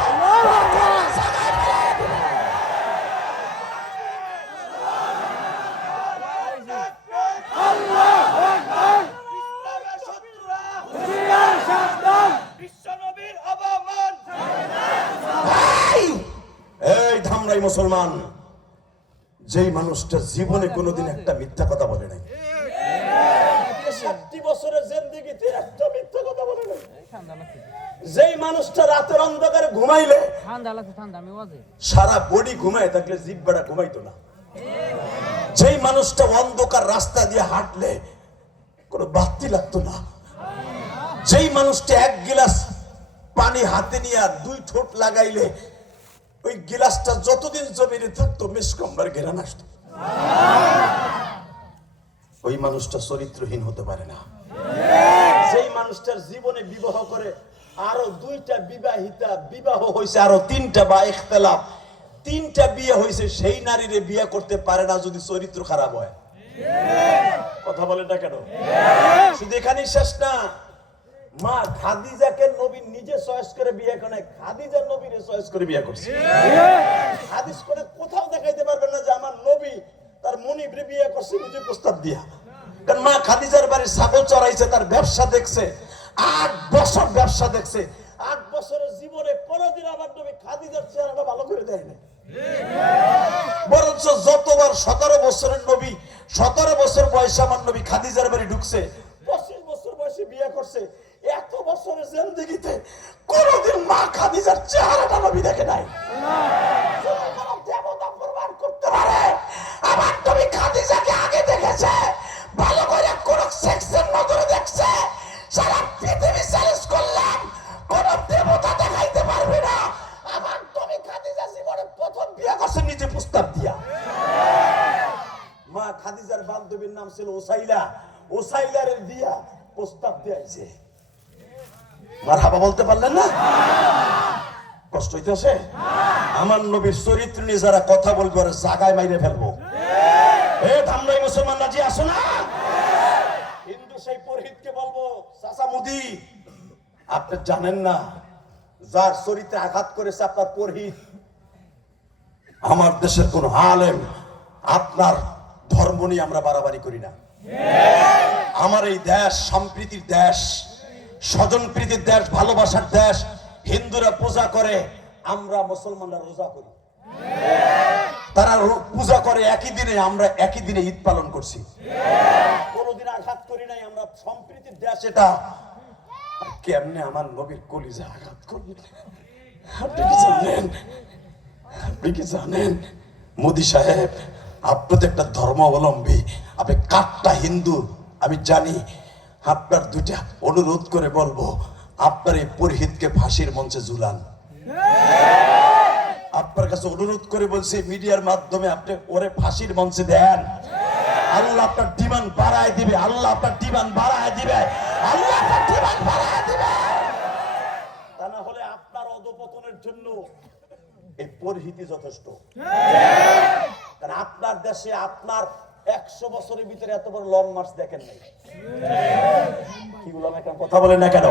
মুসলমান। যেই মানুষটা জীবনে কোনোদিন একটা মিথ্যা কথা বলে নাই, 60 বছরের জিন্দেগিতে একটা মিথ্যা কথা বলে নাই। যেই মানুষটা রাতের অন্ধকারে ঘুমাইলে সারা বডি ঘুমায় থাকলে জিহ্বাটা ঘুমাইতো না। যেই মানুষটা অন্ধকার রাস্তা দিয়ে হাঁটলে কোনো বাতি লাগতো না। যেই মানুষটা এক গিলাস পানি হাতে নিয়ে 2 ঠোঁট লাগাইলে ওই গিলাসটা যতদিন জমিনে থাকতো মিসকম্বার ঘেরান আসতো, ওই মানুষটা চরিত্রহীন হতে পারে না। যেই মানুষটার জীবনে বিবাহ করে আরো 2টা বিবাহিতা বিবাহ হয়েছে, আরো 3টা বা ইখতিলাফ 3টা বিয়ে হয়েছে, সেই নারীরে বিয়ে করতে পারে না যদি চরিত্র খারাপ হয়। কথা বলেন না কেন? শুধু এখানেই শেষ না, মা খাদিজাকে নবী নিজে চয়েস করে বিয়ে করে, খাদিজা নবীরে চয়েস করে বিয়ে করছে। হাদিস করে কোথাও দেখাইতে পারবেন না যে আমার নবী তার মুনিবরে বিয়ে করছে নিজে প্রস্তাব দিয়া। কারণ মা খাদিজার বাড়ি ছাগল চড়াইছে, তার ব্যবসা দেখছে, 8 বছর ব্যবসা দেখছে। 8 বছরের জীবনে কোনোদিন আমার নবী খাদিজার চেহারাটা ভালো করে দেয় না। বরঞ্চ যতবার 17 বছরের নবী, 17 বছর বয়সে আমার নবী খাদিজার বাড়ি ঢুকছে, 25 বছর বয়সে বিয়ে করছে। এত বছরের জিন্দেগিতে কোনোদিন মা খাদিজার চেহারাটা নবী দেখে নাই। দেবতা প্রমাণ করতে পারে আমার নবী খাদিজাকে আগে দেখেছে, ভালো করে কোন সেক্সের নজরে দেখছে। সারা পৃথিবী চ্যালেঞ্জ করলাম, কোন দেবতা দেখাইতে পারবে না আমার নবী খাদিজা জীবনে প্রথম বিয়ে করছে নিজে প্রস্তাব দিয়া। মা খাদিজার বান্ধবীর নাম ছিল ওসাইলা, ওসাইলার বিয়া প্রস্তাব দিয়েছে। মারহাবা বলতে পারলেন না? কষ্ট হইতেছে? আমার নবীর চরিত্র নিয়ে যারা কথা বলবে ওরা জায়গায় মাইরে ফেলবো। এ ধামরাই মুসলমান রাজি আসো না? হিন্দু সেই পুরোহিতকে বলবো, চাচা মুদি আপনি জানেন না যার চরিত্রে আঘাত করেছে আপনার পুরোহিত আমার দেশের কোন আলেম। আপনার ধর্ম নিয়ে আমরা বাড়াবাড়ি করি না। আমার এই দেশ সম্প্রীতির দেশ, স্বজনপ্রীতির দেশ, ভালোবাসার দেশ। হিন্দুরা পূজা করে, আমরা মুসলমানরা রোজা করি। তারা পূজা করে একই দিনে, আমরা একই দিনে ঈদ পালন করছি। কোনদিন আঘাত করি নাই। আমরা সম্প্রীতির দেশ এটা। কেমনে আমার নবীর কলিজা আঘাত করবে? আপনি কি জানেন? আপনি কি জানেন মোদি সাহেব, আপনি তো একটা ধর্মাবলম্বী, আপনি কাট্টা হিন্দু আমি জানি। আপনার 2টা অনুরোধ করে বলবো, আপনার এই পুরোহিতকে ফাঁসির মঞ্চে ঝুলান। আপনার কাছে অনুরোধ করে বলছি, মিডিয়ার মাধ্যমে আপনি ওরে ফাঁসির মঞ্চে দেন। আল্লাহ আপনার ডিমান্ড বাড়ায় দিবে, আল্লাহ আপনার ডিমান্ড বাড়ায় দিবে, আল্লাহ আপনার ডিমান্ড বাড়ায় দিবে। তা না হলে আপনার অধপতনের জন্য এই পুরোহিতই যথেষ্ট। কারণ আপনার দেশে আপনার 100 বছরের ভিতরে এত বড় লং মার্চ দেখেন নাই। কি বললাম? একটা কথা বলেন না কেন?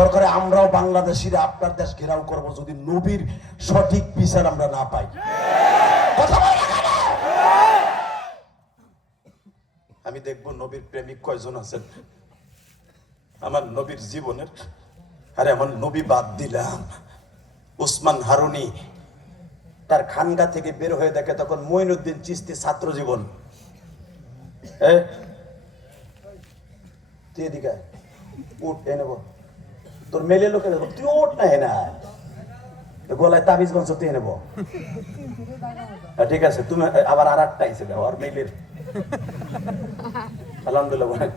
দরকারে আমরাও বাংলাদেশিরা আপনার দেশ ঘেরাও করব যদি নবীর সঠিক বিচার আমরা না পাই। কথা বলেন না কেন? আমি দেখবো নবীর প্রেমিক কয়জন আছেন আমার নবীর জীবনের। আরে আমার নবী বাদ দিলাম, ওসমান হারুনি তার খানগা থেকে বের হয়ে দেখে তখন মঈনুদ্দিন চিশতি ছাত্র জীবন। তুই এদিকে উঠ, এ নেব তোর মেলে লোকে, তুই ওঠ না, হে না গলায় তাবিজ গঞ্জ তুই নেব। ঠিক আছে, তুমি আবার আর একটা আইসে দাও আর মেলের। আলহামদুলিল্লাহ বলেন।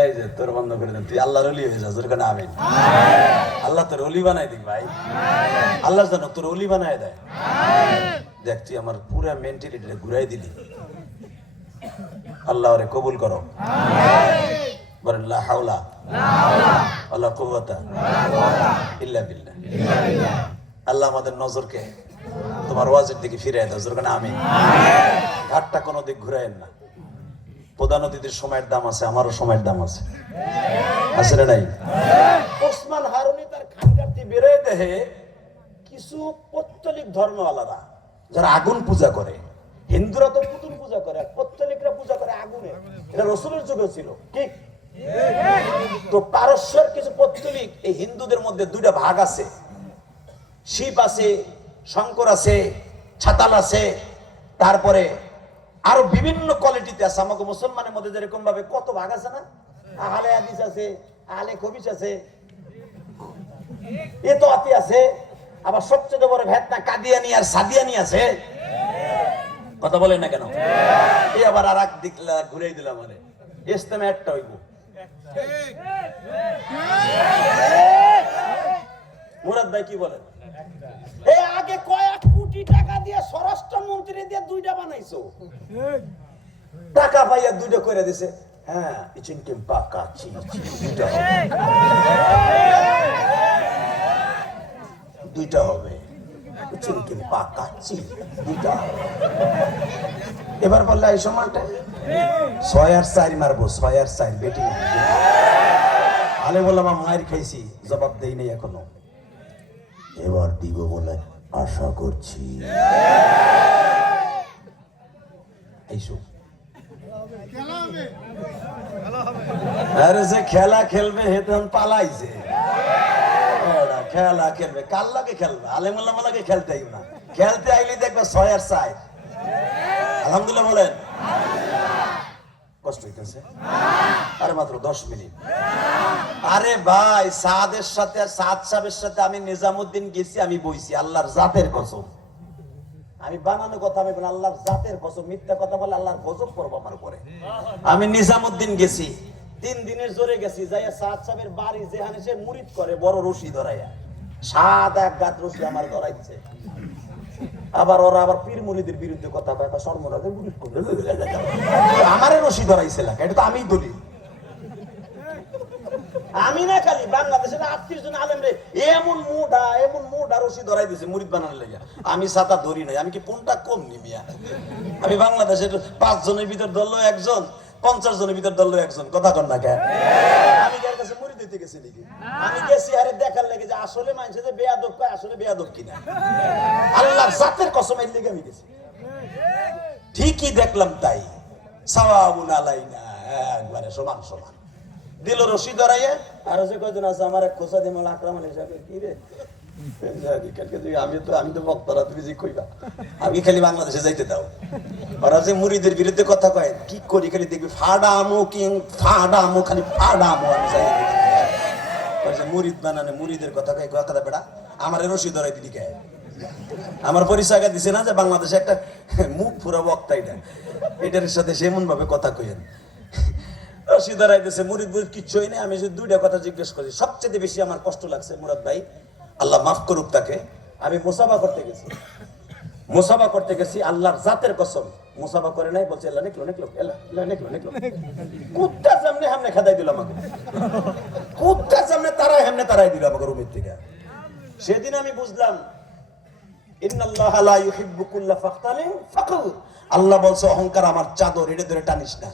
এই যে তোর বন্ধ করে দেন, তুই আল্লাহর ওলি হয়ে যাস, ওখানে আমিন। আল্লাহ তোর ওলি বানাই দিক ভাই, আল্লাহ জানো তোর ওলি বানায় দেয়। দেখ তুই আমার পুরা মেন্টালিটিটা ঘুরাই দিলি। আল্লাহ ওরে কবুল করো, বলেন লা হাওলা ওয়ালা কুওয়াতা ইল্লা বিল্লাহ। আল্লাহ আমাদের নজরকে তোমার ওয়াজের দিকে ফিরিয়ে দাও, ওখানে আমিন। ঘাটটা কোনো দিক ঘুরাইয়েন না। প্রধান অতিথির সময়ের দাম আছে, আমারও সময়ের দাম আছে, আছে না নাই? ওসমান হারুনি তার খানকাটি বেরোয় দেহে কিছু পৌত্তলিক ধর্মওয়ালারা যারা আগুন পূজা করে, হিন্দুরা তো পুতুল পূজা করে, আর পৌত্তলিকরা পূজা করে আগুনে। এটা রসুলের যুগে ছিল, ঠিক? তো পারস্যের কিছু পৌত্তলিক, এই হিন্দুদের মধ্যে দুইটা ভাগ আছে, শিব আছে, শঙ্কর আছে, ছাতাল আছে, তারপরে আরো বিভিন্ন কোয়ালিটিতে আছে। আমাকে মুসলমানের মধ্যে যেরকম ভাবে কত ভাগ আছে না, আহলে হাদিস আছে, আহলে খবিস আছে, এ তো আতি আছে, আবার সবচেয়ে বড় ভেতনা কাদিয়ানি আর সাদিয়ানি আছে। কথা বলেন না কেন? এই আবার আর এক দিক ঘুরাই দিলাম, মানে ইসলামে একটা হইব। মুরাদ ভাই কি বলেন? এই আগে কয়েক কোটি টাকা দিয়ে স্বরাষ্ট্রমন্ত্রী দিয়ে দুইটা বানাইছো, টাকা পাইয়া দুইটা করে দিছে। হ্যাঁ, ইচিনকিম পাকা চি দুইটা হবে, ইচিনকিম পাকা চি দুইটা। এবার বললে এই সময়টা 6 আর 4 মারবো, 6 আর 4 বেটি। আলে বললাম মায়ের খাইছি, জবাব দেই নাই এখনো, এবার দিব বলে আশা করছি। আরে যে খেলা খেলবে হেতন পালাইছে, খেলা খেলবে কার লাগে খেলবে, আলেমুল্লাহ লাগে খেলতে আইব না। খেলতে আইলে দেখবে 6 আর 4। আলহামদুলিল্লাহ বলেন। কষ্ট হইতেছে? আরে মাত্র 10 মিনিট। আরে ভাই, সাদের সাথে আর সাদ সাহেবের সাথে আমি নিজামুদ্দিন গেছি, আমি বইছি আল্লাহর জাতের কসম, আমি বানানো কথা আমি বলি, আল্লাহর জাতের কসম, মিথ্যা কথা বলে আল্লাহর গজব করবো আমার উপরে। আমি নিজামুদ্দিন গেছি, 3 দিনের জোরে গেছি, যাইয়া সাদ সাহেবের বাড়ি যেখানে সে মুরিদ করে বড় রশি ধরাইয়া, সাত এক গাছ রশি আমার ধরাইছে। আবার ওরা আবার পীর মুরিদের বিরুদ্ধে কথা কয়, সর্বরাজের মুরিদ করে আমারে রশি ধরাইছে, এটা তো আমি দলি। আমি না খালি বাংলাদেশের 38 জন আলেমরে এমন মুডা রশি ধরাই দিয়েছে মুরিদ বানানোর লেগে। আমি ছাতা ধরি নাই, আমি কি কোনটা কম নিমিয়া? আমি বাংলাদেশের 5 জনের ভিতর ধরলো একজন, 50 জনের ভিতর ধরলো একজন। কথা কন না কেন? আমি যার কাছে মুরিদ দিতে গেছি নাকি? আমি গেছি আরে দেখার লেগে যে আসলে মানুষে যে বেয়াদব কয়, আসলে বেয়াদব কিনা। আল্লাহর জাতের কসম এর লেগে আমি গেছি, ঠিকই দেখলাম তাই। সাওয়াবুন আলাইনা, একবারে সমান সমান দিল রশি ধরাইয়া। আর যে কয়জন আছে আমার এক খোসা দিমাল আকরাম আলী সাহেব, কি রে আমি তো বক্তারা, তুমি যে কইবা আমি খালি বাংলাদেশে যাইতে দাও। ওরা যে মুরিদের বিরুদ্ধে কথা কয়, কি করি খালি দেখবি ফাডামো কিং ফাডামো, খালি ফাডামো। আমি যাই মুরিদ বানানে মুরিদের কথা কয়, কথা বেড়া আমার রশি ধরাই দিলি কে? আমার পরিচয় দিছে না যে বাংলাদেশে একটা মুখ পুরা বক্তা, এটার সাথে সেমন ভাবে কথা কইেন। রশি ধরাই দিছে, মুরিদ মুরিদ কিচ্ছু হয়নি। আমি যদি 2টা কথা জিজ্ঞেস করি, সবচেয়ে বেশি আমার কষ্ট লাগছে মুরাদ ভাই, আল্লাহ মাফ করুক তাকে। আমি মুসাফা করতে গেছি, আল্লাহর জাতের কসম মুসাফা করে নাই, বলছে আল্লাহ নিকলো কুত্তা সামনে হামনে খাদাই দিল আমাকে, কুত্তা সামনে তারাই দিল আমাকে রুমের থেকে। সেদিন আমি বুঝলাম ইন্নাল্লাহা লা ইউহিব্বু কুল্লা ফাখতালিন ফাকুর। আল্লাহ বলছে অহংকার আমার চাদর, এটা ধরে টানিস না।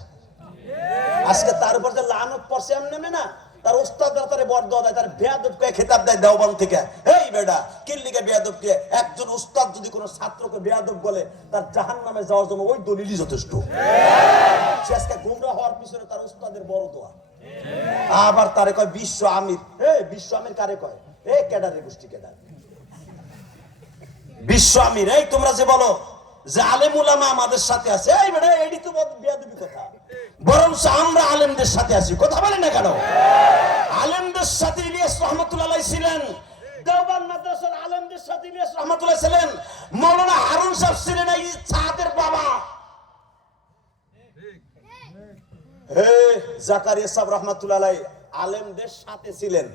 আজকে তার উপর যে লানত পড়ছে এমন নেমে না, তার উস্তাদরা তারে বরদোয়া দেয়, তার বেয়াদবকে খেতাব দেয় দেওবন্দ থেকে। এই বেটা কিল্লিকে বেয়াদবকে, একজন উস্তাদ যদি কোনো ছাত্রকে বেয়াদব বলে, তার জাহান্নামে যাওয়ার জন্য ওই দলিলই যথেষ্ট। সে আজকে গুমরা হওয়ার পিছনে তার উস্তাদের বড় দোয়া। আবার তারে কয় বিশ্ব আমির। বিশ্ব আমির কারে কয়? কেডারে গোষ্ঠী কেডার? বিশ্ব আমির। এই তোমরা যে বলো যে আলেম উলামা আমাদের সাথে আছে, এই বেটা এডি তো বেয়াদবি কথা। বরং আমরা আলেমদের সাথে আছি, কথা বলেন না কেন? আলেমদের সাথে ইলিয়াস রহমাতুল্লাহ আলাইহি ছিলেন, দেওবন্দ মাদ্রাসার আলেমদের সাথে ইলিয়াস রহমাতুল্লাহ ছিলেন, মাওলানা হারুন সাহেব ছিলেন এই সাদের বাবা। হে জাকারিয়া সাহেব রহমাতুল্লাহ আলাইহি আলেমদের সাথে ছিলেন,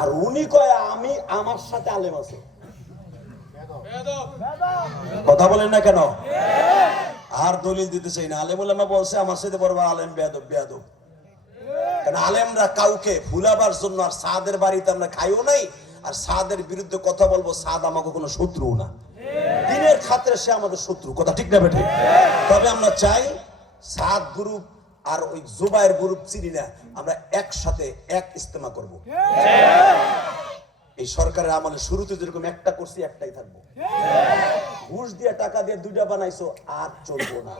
আর উনি কয় আমি আমার সাথে আলেম আছে। কথা বলেন না কেন? আর দলিল দিতে চাই না। আলেম উলামা বলছে আমার সাথে বড় আলেম বেয়াদব বেয়াদব। কারণ আলেমরা কাউকে ভুলাবার জন্য, আর সাদের বাড়িতে আমরা খাইও নাই, আর সাদের বিরুদ্ধে কথা বলবো, সাদ আমাকে কোনো শত্রু না, দিনের খাতিরে সে আমাদের শত্রু। কথা ঠিক না বেঠিক? তবে আমরা চাই সাদ গ্রুপ আর ওই জুবায়ের গ্রুপ চিনি না, আমরা একসাথে এক ইস্তেমা করব। এই সরকারের আমলে শুরুতে যেরকম একটা করছি একটাই থাকবো। ঘুষ দিয়ে টাকা দিয়ে দুইটা বানাইছো, আর চলবো না।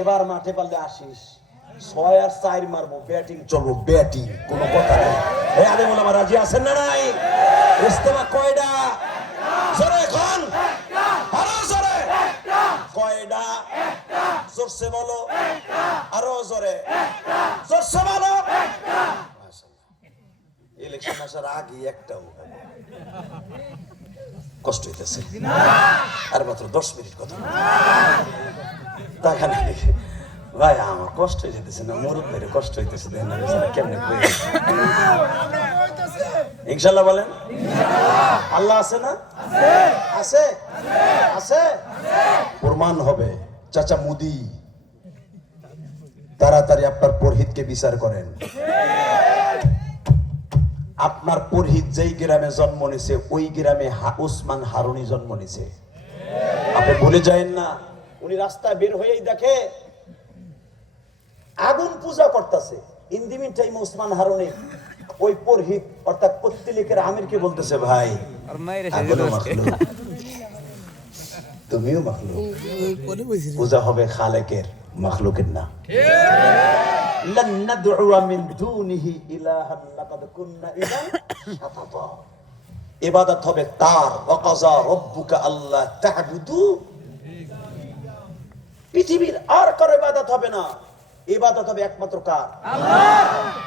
এবার মাঠে পারলে আসিস, 6 আর 4 মারবো, ব্যাটিং চলবো, ব্যাটিং, কোনো কথা নেই। এই আলেম ওলামা রাজি আছেন না নাই? ইস্তেমা কয়টা? জোরে কোন? আরো জোরে কয়টা? জোরসে বলো, আরো জোরে, জোরসে বলো। ইলেকশন আসার আগে একটাও কষ্ট হইতেছে, আর মাত্র 10 মিনিট কথা। ভাই আমার কষ্ট হয়ে যেতেছে না, মুরব্বীর কষ্ট হইতেছে, দেখেন না কেমনে ইনশাল্লাহ বলেন। আল্লাহ আছে না? আছে, আছে, প্রমাণ হবে। চাচা মুদি, তাড়াতাড়ি আপনার পুরোহিতকে বিচার করেন। আপনার পুরোহিত যেই গ্রামে জন্ম নিছে, ওই গ্রামে ওসমান হারুনি জন্ম নিছে। আপনি ভুলে যায়েন না। উনি রাস্তায় বের হয়েই দেখে আগুন পূজা করতেছে। In the meantime Osman Haruni ওই পুরোহিত অর্থাৎ পত্তলিকের আমিরকে বলতেছে, ভাই তুমিও মাখলুক, পূজা হবে খালেকের, মাখলুকের না। لن ندعو من دونه إلها لقد كنا إذا شططا। ইবাদত হবে তার, ওয়াকাযা রাব্বুকা আল্লা তা'বুদু, পৃথিবীর আর কারো ইবাদত হবে না, ইবাদত হবে একমাত্র কার? আল্লাহ।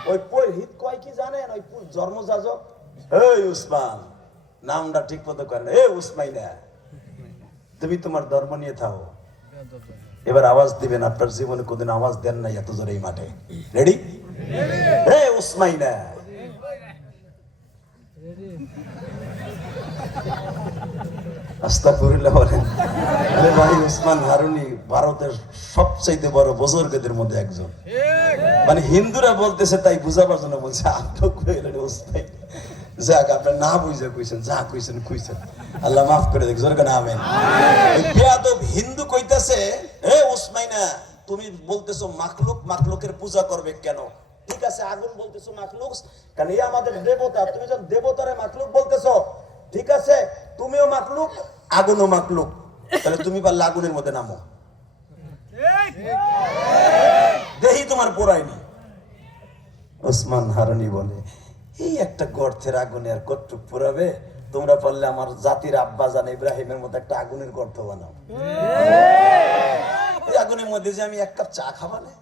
ওই পুরোহিত কয় কি জানেন? ওই ধর্মযাজক, এই উসমান, নামটা ঠিক মতো করেন, এই উসমাইনা, তুমি তোমার ধর্ম নিয়ে থাকো। এবার আওয়াজ দিবেন, আপনার জীবনে কোনদিন আওয়াজ দেন নাই এত জোরে এই মাঠে। রেডি? হে উসমাইনা, আস্তাগফিরুল্লাহ বলেন। আরে ভাই, উসমান হারুনি ভারতের সবচাইতে বড় বুজুর্গদের মধ্যে একজন। মানে হিন্দুরা বলতেছে তাই বুঝাবার জন্য বলছে, আপনি কইলেন উসমাইনা। যাক, আপনি না বুঝে কইছেন, যা কইছেন কইছেন, আল্লাহ মাফ করে দেখ। জোরে কেন আমিন। বেয়াদব হিন্দু কইতাছে, হে উসমাইনা, তুমি বলতেছো মাখলুক, মাখলুকের পূজা করবে কেন? ঠিক আছে, আগুন বলতেছো মাখলুক, কারণ এই আমাদের দেবতা, তুমি যখন দেবতারে মাখলুক বলতেছো, ঠিক আছে, তুমিও মাখলুক, আগুনও মাখলুক, তাহলে তুমি পারলে আগুনের মধ্যে নামো, দেখি তোমার পোড়ায়নি। ওসমান হারুনি বলে, এই একটা গর্তের আগুনে আর কতটুক পোড়াবে? তোমরা পারলে আমার জাতির আব্বা জান ইব্রাহিমের মতো একটা আগুনের গর্ত বানাও, এই আগুনের মধ্যে যে আমি এক কাপ চা খাবা না।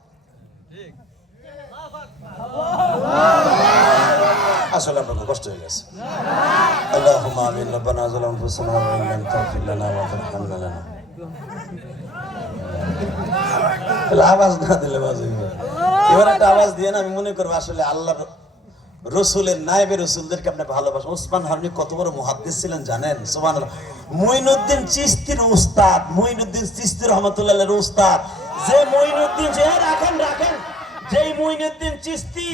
আসলে আপনাকে কষ্ট হয়ে গেছে। আল্লাহুম্মা আমিন। রব্বানা যালামনা আনফুসানা ওয়া ইন লাম তাগফির লানা ওয়া তারহামনা লানা। আওয়াজ না দিলে বাজবে। এবার একটা আওয়াজ দিয়ে না, আমি মনে করবো আসলে আল্লাহর রসুলের নায়েবে রসুলদেরকে আপনি ভালোবাসেন। ওসমান হারুনি কত বড় মুহাদ্দিস ছিলেন জানেন? সুবহানাল্লাহ। মুঈনুদ্দিন চিশতির উস্তাদ, মুঈনুদ্দিন চিশতি রহমাতুল্লাহর উস্তাদ। যে মুঈনুদ্দিন, যে রাখেন রাখেন, যেই মুঈনুদ্দিন চিশতি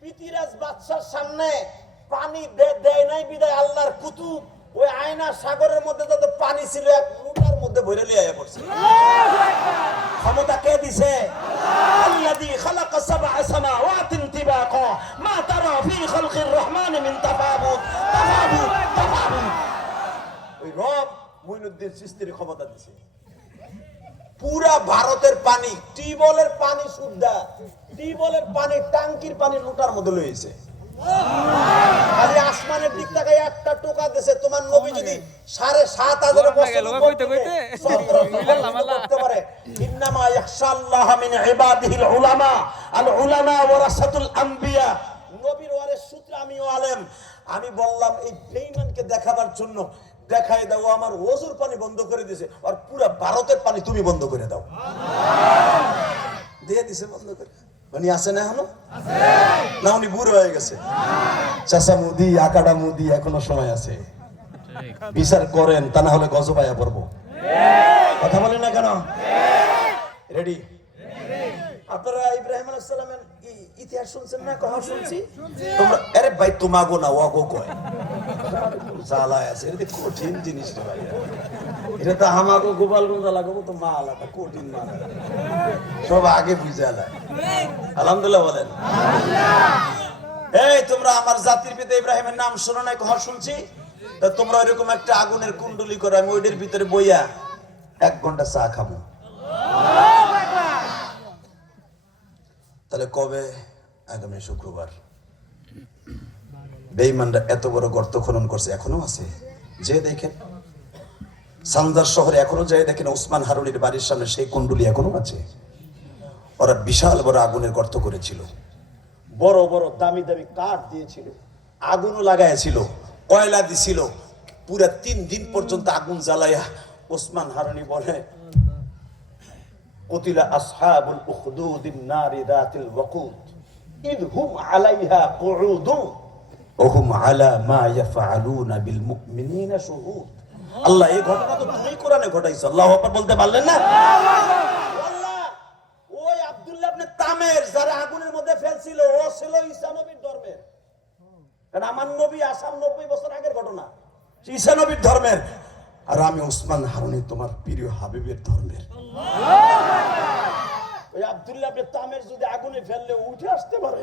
পৃথিরাজ বাদশার সামনে পানি দেয় নাই বিদায় আল্লাহর কুতুব ওই আয়না সাগরের মধ্যে যত পানি ছিল এক লুটার মধ্যে ভরে লিয়ে আয়া পড়ছে। ক্ষমতা কে দিছে? আল্লাযী খালাকা সাবআ সামাওয়াতিন তিবাকা মা তারা ফি খালকির রহমান মিন তাফাবুত তাফাবুত তাফাবুত। ওই রব মুঈনুদ্দিন চিশতির ক্ষমতা দিছে। পুরা ভারতের পানি, টিউবওয়েলের পানি, শুদ্ধা টিউবওয়েলের পানি, টাঙ্কির পানি লুটার মধ্যে লইছে। খালি আসমানের দিক থেকে একটা টোকা দিয়েছে, তোমার নবী যদি 7,500 বছর করতে পারে। ইন্নামা ইয়াখশাল্লাহ মিন ইবাদিহিল উলামা, আল উলামা ওয়ারাসাতুল আম্বিয়া। নবীর ওয়ারিস সূত্রে আমিও আলেম। আমি বললাম এই বেঈমানকে দেখাবার জন্য দেখাই দাও, আমার ওযুর পানি বন্ধ করে দিয়েছে, আর পুরো ভারতের পানি তুমি বন্ধ করে দাও। দিয়ে দিছে বন্ধ করে। উনি আছে না এখনো? না উনি বুড়ো হয়ে গেছে? চাচা মুদি, আকাডা মুদি, এখনো সময় আছে, বিচার করেন, তা না হলে গজব আয়া পড়বো। কথা বলেন না কেন? রেডি? আপনারা ইব্রাহিম আলাইহিস সালামের ইতিহাস শুনছেন না? কথা শুনছি তোমরা। আরে ভাই তোমাগো না ওয়াগো কয়, জ্বালা আছে, এটা কঠিন জিনিস রে ভাই। এটা তো আমাগো গোপালগঞ্জ লাগাবো তো মা আলাদা কঠিন মা, সব আগে বুঝে আলা। আলহামদুলিল্লাহ বলেন। এই তোমরা আমার জাতির পিতা ইব্রাহিমের নাম শোনো নাই? কথা শুনছি। তা তোমরা এরকম একটা আগুনের কুণ্ডলি করে আমি ওইটার ভিতরে বইয়া 1 ঘন্টা চা খাবো। তাহলে কবে? আগামী শুক্রবার। বেঈমানরা এত বড় গর্ত খনন করছে, এখনো আছে। যে দেখেন সান্দার শহরে এখনো যায় দেখেন, ওসমান হারুনির বাড়ির সামনে সেই কুণ্ডলি এখনো আছে। ওরা বিশাল বড় আগুনের গর্ত করেছিল, বড় বড় দামি দামি কাঠ দিয়েছিল, আগুনও লাগাইছিল, কয়লা দিছিল। পুরা 3 দিন পর্যন্ত আগুন জ্বালাইয়া ওসমান হারুনি বলে, কুতিলা আসহাবুল উখদুদিন নারি যাতিল ওয়াকুদ ইদ হুম আলাইহা কুউদু ওয়া হুম আলা মা ইয়াফআলুনা বিল মুমিনিনা শুহুদ। আল্লাহ, এই ঘটনা তো তুমি কোরআনে ঘটাইছো। আল্লাহু আকবার বলতে পারলেন না? আল্লাহ, ওই আব্দুল্লাহ ইবনে তামের যারা আগুনের মধ্যে ফেলছিল, ও ছিল ঈসা নবীর ধর্মের। কারণ আমার নবী আসার 90 বছর আগের ঘটনা, ঈসা নবীর ধর্মের। আর আমি ওসমান হারুনি তোমার প্রিয় হাবিবের ধর্মের। ওই আব্দুল্লাহ ইবনে তামের যদি আগুনে ফেললে উঠে আসতে পারে,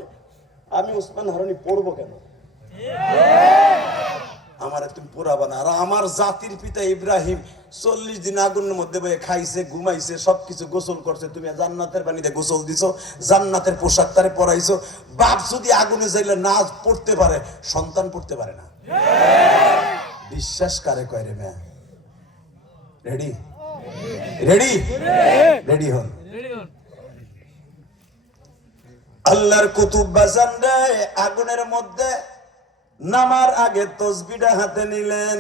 আমি ওসমান হারুনি পড়বো কেন? আমার তুমি পোড়াবা না। আর আমার জাতির পিতা ইব্রাহিম 40 দিন আগুনের মধ্যে বয়ে খাইছে, ঘুমাইছে, সবকিছু গোসল করছে। তুমি জান্নাতের পানিতে গোসল দিছো, জান্নাতের পোশাক তারে পরাইছো। বাপ যদি আগুনে যাইলে না পড়তে পারে, সন্তান পড়তে পারে না। বিশ্বাস কারে কয় রে মেয়া? রেডি? রেডি? রেডি হন। আল্লাহর কুতুব বাজান রে, আগুনের মধ্যে নামার আগে তসবিহটা হাতে নিলেন।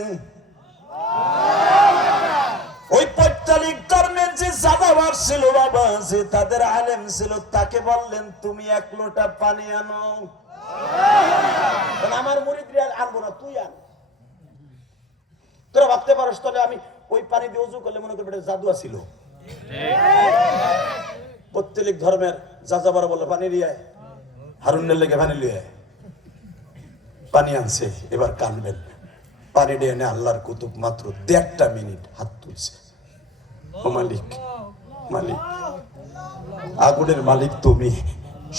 ওই পৈত্রিক ধর্মের যে জাদাবার ছিল বাবা, যে তাদের আলেম ছিল, তাকে বললেন তুমি 1 লোটা পানি আনো। আমার মুরিদরা আনবো না, তুই আন। তোরা ভাবতে পারস তাহলে আমি ওই পানি দিয়ে ওযু করলে মনে করবে জাদু ছিল। পৈত্রিক ধর্মের যাযাবার বলে পানি দিয়ে হারুনের লেগে পানি লিয়ে পানি আনছে। এবার কানবেন, পানি দিয়ে এনে আল্লাহর কুতুব মাত্র 1.5 মিনিট হাত তুলছে। ও মালিক, মালিক, আগুনের মালিক তুমি,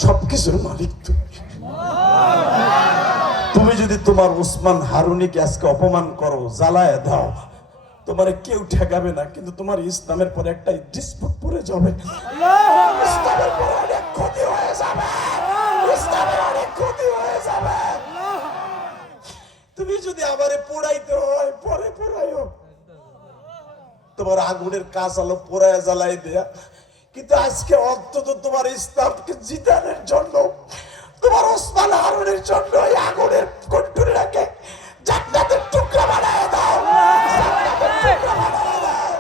সবকিছুর মালিক তুমি। তুমি যদি তোমার ওসমান হারুনিকে আজকে অপমান করো, জ্বালায় দাও, তোমার কেউ ঠেকাবে না। কিন্তু তোমার ইসলামের পরে একটা ডিসপুট পড়ে যাবে, ইসলামের পরে অনেক ক্ষতি হয়ে যাবে, ইসলামের অনেক ক্ষতি হয়ে যাবে। তুমি যদি আমারে পোড়াইতে হয় পরে পোড়াইও, তোমার আগুনের কাজ আলো পোড়ায় জ্বালাই দেয়া। কিন্তু আজকে অন্তত তোমার ইসলামকে জিতানোর জন্য, তোমার ওসমান হারুনের জন্য এই আগুনের কন্টুরিটাকে জান্নাতের টুকরা বানায় দাও, জান্নাতের টুকরা বানায় দাও।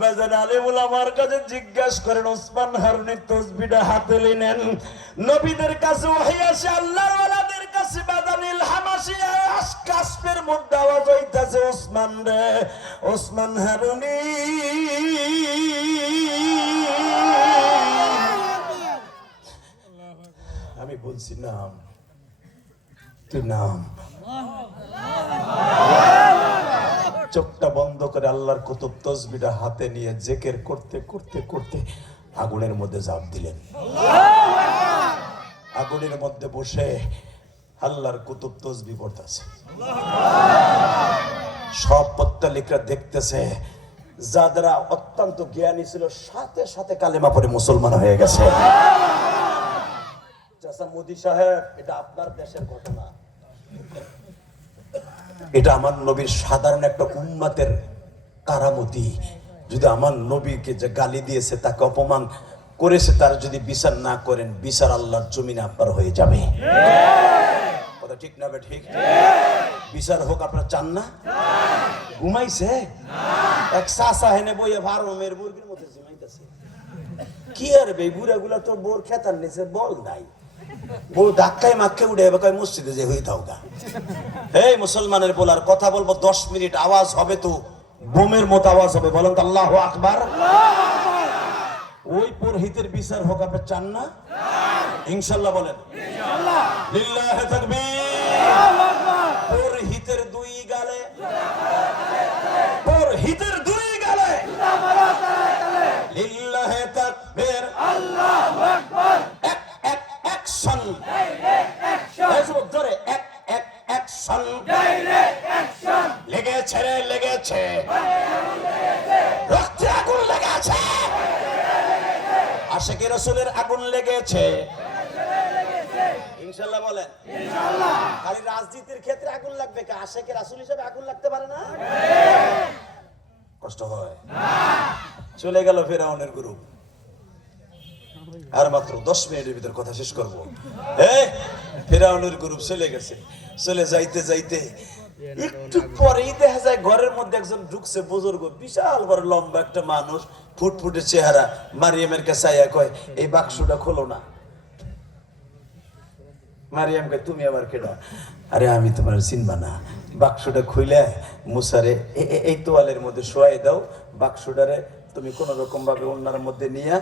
বাজার আলেমুল আমার কাছে জিজ্ঞাসা করেন, ওসমান হারুনের তসবিহটা হাতে নিলেন। নবীদের কাছে ওহী আসে, আল্লাহর ওয়ালাদের কাছে বাদানিল হামাসি কাশ্মের মধ্যে আওয়াজ হইতাছে, ওসমান রে, ওসমান হারুনি। আমি বলছি নাম, তুই নাম। চোখটা বন্ধ করে আল্লাহর কুতুব তসবিহটা হাতে নিয়ে জিকির করতে করতে করতে আগুনের মধ্যে ঝাঁপ দিলেন। আগুনের মধ্যে বসে আল্লাহর কুতুব তসবিহ পড়তেছে। সব পত্তলিকরা দেখতেছে, যারা অত্যন্ত জ্ঞানী ছিল সাথে সাথে কালেমা পড়ে মুসলমান হয়ে গেছে। চাচা মোদি সাহেব, এটা আপনার দেশের ঘটনা, এটা আমার নবীর সাধারণ একটা উম্মতের কারামতি। যদি আমার নবীকে যে গালি দিয়েছে, তাকে অপমান করেছে, তার যদি বিচার না করেন, বিচার আল্লাহর জমিনে আপনার হয়ে যাবে। কথা ঠিক না বে ঠিক? বিচার হোক আপনার চান না? ঘুমাইছে এক চাচা হেনে বইয়ে ভারমের মুরগির মধ্যে ঘুমাইতেছে। কি আর বে, বুড়া গুলা তো বোর খেতার নিচে বল নাই, বউ ধাক্কায় মাক্কে উঠে এবার মসজিদে যে হয়ে থাকা। এই মুসলমানের বলার কথা বলবো, 10 মিনিট আওয়াজ হবে তো বোমের মতো আওয়াজ হবে, বলেন তো আল্লাহু আকবার। ওই পুরোহিতের বিচার হোক আপনি চান না? ইনশাআল্লাহ বলেন ইনশাআল্লাহ। লিল্লাহি তাকবীর। পুরোহিতের দুই গালে, পুরোহিতের দুই গালে লিল্লাহি তাকবীর, আল্লাহু আকবার। এক এক অ্যাকশন, ডাইরেক্ট অ্যাকশন, এসব ধরে এক এক অ্যাকশন, ডাইরেক্ট অ্যাকশন। লেগেছে রে লেগেছে, রক্তে আগুন লেগেছে, আশিকে রাসূলের আগুন লেগেছে, ইনশাআল্লাহ বলেন ইনশাআল্লাহ। খালি রাজনীতির ক্ষেত্রে আগুন লাগবে, কে আশিকে রাসূল হিসেবে আগুন লাগতে পারে না? কষ্ট হয় না। চলে গেল ফেরাউনের গ্রুপ। আর মাত্র 10 মিনিটের ভিতর কথা শেষ করব। ফেরাউনের গ্রুপ চলে গেছে। চলে যাইতে যাইতে একটু পরেই দেখা যায় ঘরের মধ্যে একজন ঢুকছে, বুজুর্গ, বিশাল বড় লম্বা একটা মানুষ, ফুটফুটে চেহারা। মারিয়ামের কাছে আইয়া কয়, এই বাক্সটা খোলো না। মারিয়াম কয়, তুমি আবার কেডা? আরে আমি তোমার চিনবা না। বাক্সটা খুইলে মুসারে এই তোয়ালের মধ্যে শোয়াই দাও, বাক্সটারে তুমি কোন রকম ভাবে ওনার মধ্যে নিয়ে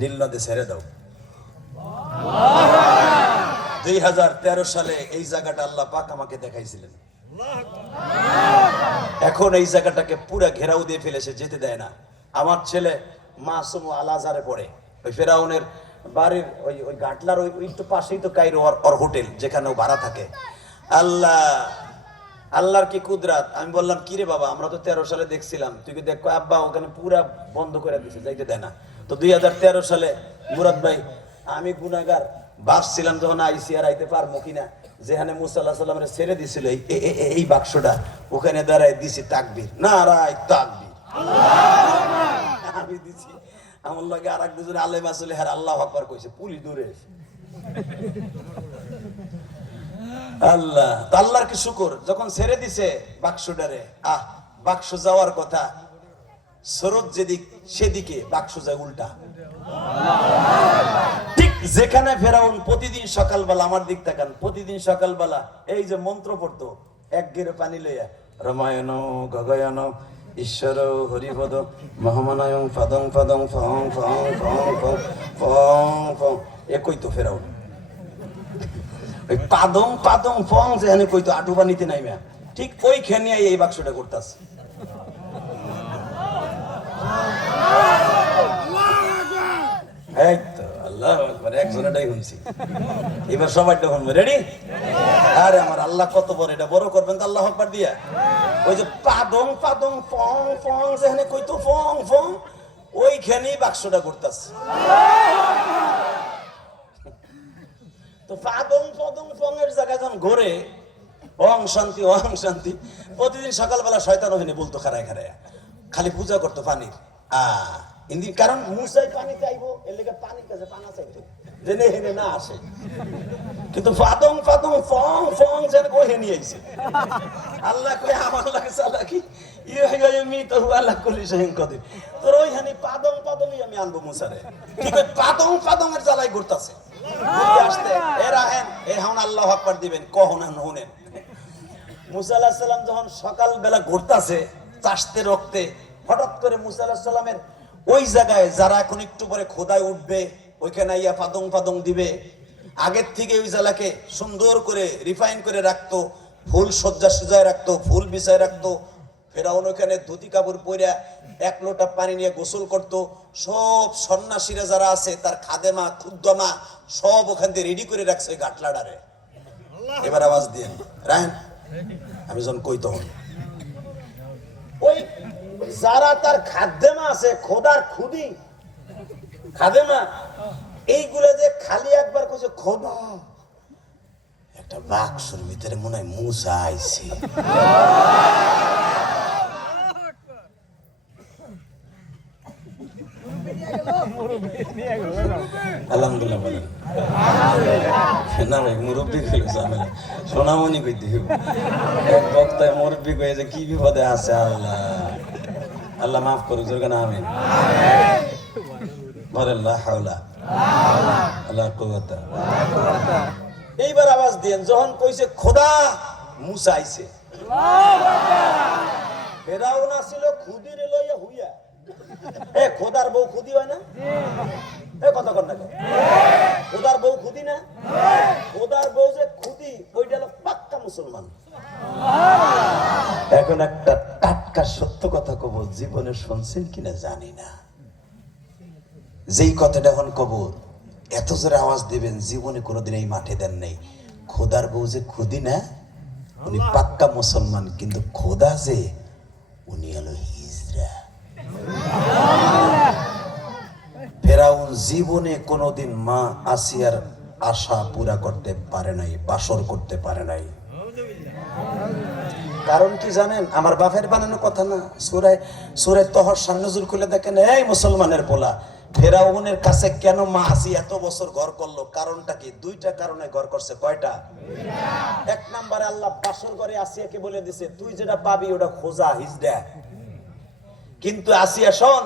নীল নদে ছেড়ে দাও। 2013 সালে এই জায়গাটা আল্লাহ পাক আমাকে দেখাইছিলেন। এখন এই জায়গাটাকে পুরা ঘেরাও দিয়ে ফেলেছে, যেতে দেয় না। আমার ছেলে মাসুম আল আজহারে পড়ে, ওই ফেরাউনের বাড়ির ওই গাটলার ওই একটু পাশেই তো কাইরো ওর হোটেল, যেখানে ও ভাড়া থাকে। আল্লাহর কি কুদরাত। আমি বললাম, কি রে বাবা, আমরা তো 13 সালে দেখছিলাম, তুই কি দেখো? আব্বা ওখানে পুরা বন্ধ করে দিছে, যাইতে দেয় না। তো 2013 সালে মুরাদ ভাই, আমি গুনাহগার ভাবছিলাম যখন আইসি আর আইতে পারবো কিনা, যেখানে মুসা আলাইহিস সালামের ছেড়ে দিছিল এই বাক্সটা, ওখানে দাঁড়ায় দিছি তাকবীর, নারায়ে তাকবীর, আমি দিছি। আমার লাগে আর এক দুজন আলেম আসলে হ্যাঁ আল্লাহু আকবার কইছে, পুলিশ দূরে এসে। আল্লাহ, আল্লাহর কি শুকর, যখন ছেড়ে দিছে বাক্সটারে, বাক্স যাওয়ার কথা, স্রোত যেদিক সেদিকে বাক্স যায় উল্টা। ঠিক যেখানে ফেরাউন প্রতিদিন সকালবেলা, আমার দিক তাকান, প্রতিদিন সকালবেলা এই যে মন্ত্র পড়তো, এক গেরে পানি লইয়া, রামায়ণ গগয়ন ঈশ্বর হরিপদ মহামানয়ং ফাদং ফাদং ফং ফং ফং ফং ফং ফং, এ কইতো ফেরাউন। ওই পাদং পাদং ফং যেখানে কইতো আটু পানিতে নাইমা, ঠিক ওইখানে এই বাক্সটা করতেছে। এই তো আল্লাহু আকবার, একজনেরটাই শুনছি, এবার সবাইটা শুনবো। রেডি? আরে আমার আল্লাহ কত বড়, এটা বড় করবেন তো আল্লাহু আকবার দিয়া। ওই যে পাদং পাদং ফং ফং যেখানে কইতো ফং ফং, ওইখানেই বাক্সটা করতেছে। তো পাদং পাদং ফং এর জায়গায় যখন ঘুরে ওং শান্তি ওং শান্তি, প্রতিদিন সকালবেলা শয়তান ওখানে বলতো খারায় খারায়, খালি পূজা করতো পানির। কারণ মুসাই পানি চাইবো, এর লেগে পানির কাছে পানা চাইতো, জেনে হেনে না আসে। কিন্তু ফাদং ফাদং ফং ফং যেন কহে নিয়ে আইছে। আল্লাহ কয়, আমার লাগে চালাকি, ইমি তো আল্লাহ কলি সহিং কদিন, তোর ওইখানে পাদং পাদংই আমি আনবো মুসারে। ঠিক ওই পাদং পাদং এর জ্বালাই ঘুরতাছে, আসতে এরা হেন এ হাউন আল্লাহু আকবার দিবেন, কহনেন হুনেন। মুসা আলাইহিস সালাম যখন সকালবেলা ঘুরতাছে চাষতে রক্তে, হঠাৎ করে মুসা আলাইহিস সালামের ওই জায়গায় যারা এখন একটু পরে খোদায় উঠবে, ওইখানে ইয়া পাদং পাদং দিবে, আগের থেকে ওই জায়গাকে সুন্দর করে রিফাইন করে রাখতো, ফুল সজ্জা সুজায় রাখতো, ফুল বিছায় রাখতো। ফেরাউন ওখানে ধুতি কাপড় পরে 1 লোটা পানি নিয়ে গোসল করতো। সব সন্ন্যাসীরা যারা আছে, তার খাদেমা খুদ্দমা সব ওখান থেকে রেডি করে রাখছে গাটলাডারে। এবার আওয়াজ দিয়ে রাহেন, আমি যখন কই তখন ওই যারা তার খাদেমা আছে, খোদার খুদি খাদেমা, এইগুলো যে খালি একবার কইছে খোদা, একটা বাক্সের ভিতরে মনে হয় মূসা আইছে। আলহামদুলিল্লাহ বলেন না ভাই, মুরব্বী কইল ঝামেলা, সোনামণি কইতে হইব। এক বক্তায় মুরব্বী কয়ে যে কি বিপদে আছে, আল্লাহ আল্লাহ মাফ করুক, জোর না আমিন বলেন লা হাওলা ওয়ালা কুওয়াতা। এইবার আওয়াজ দেন, যখন কইছে খোদা, মূসা আইছে। ফেরাউন আসিল খুদিরে লইয়া হুইয়া। এ খোদার বউ খুদি হয় না? এ কথা কর না, খোদার বউ খুদি না? খোদার বউ যে খুদি, ওইটা হলো পাক্কা মুসলমান। এখন একটা টাটকা সত্য কথা কব, জীবনে শুনছেন কিনা জানি না, যেই কথাটা এখন কব এত জোরে আওয়াজ দিবেন, জীবনে কোনোদিন এই মাঠে দেন নাই। খোদার বউ যে খুদি না, উনি পাক্কা মুসলমান, কিন্তু খোদা যে উনি হলো হিজড়া। ফেরাউন জীবনে কোনোদিন মা আসিয়ার আশা পুরা করতে পারে নাই, বাসর করতে পারে নাই। কারণ কি জানেন? আমার বাপের বানানো কথা না, সূরা তহর নজর খুলে দেখেন। এই মুসলমানের পোলা, ফেরাউনের কাছে কেন মা আসি এত বছর ঘর করলো? কারণটা কি? দুইটা কারণে ঘর করছে। কয়টা? এক নম্বরে আল্লাহ বাসর ঘরে আসিয়াকে বলে দিছে, তুই যেটা পাবি ওটা খোঁজা, হিজড়া। কিন্তু আসিয়া শোন,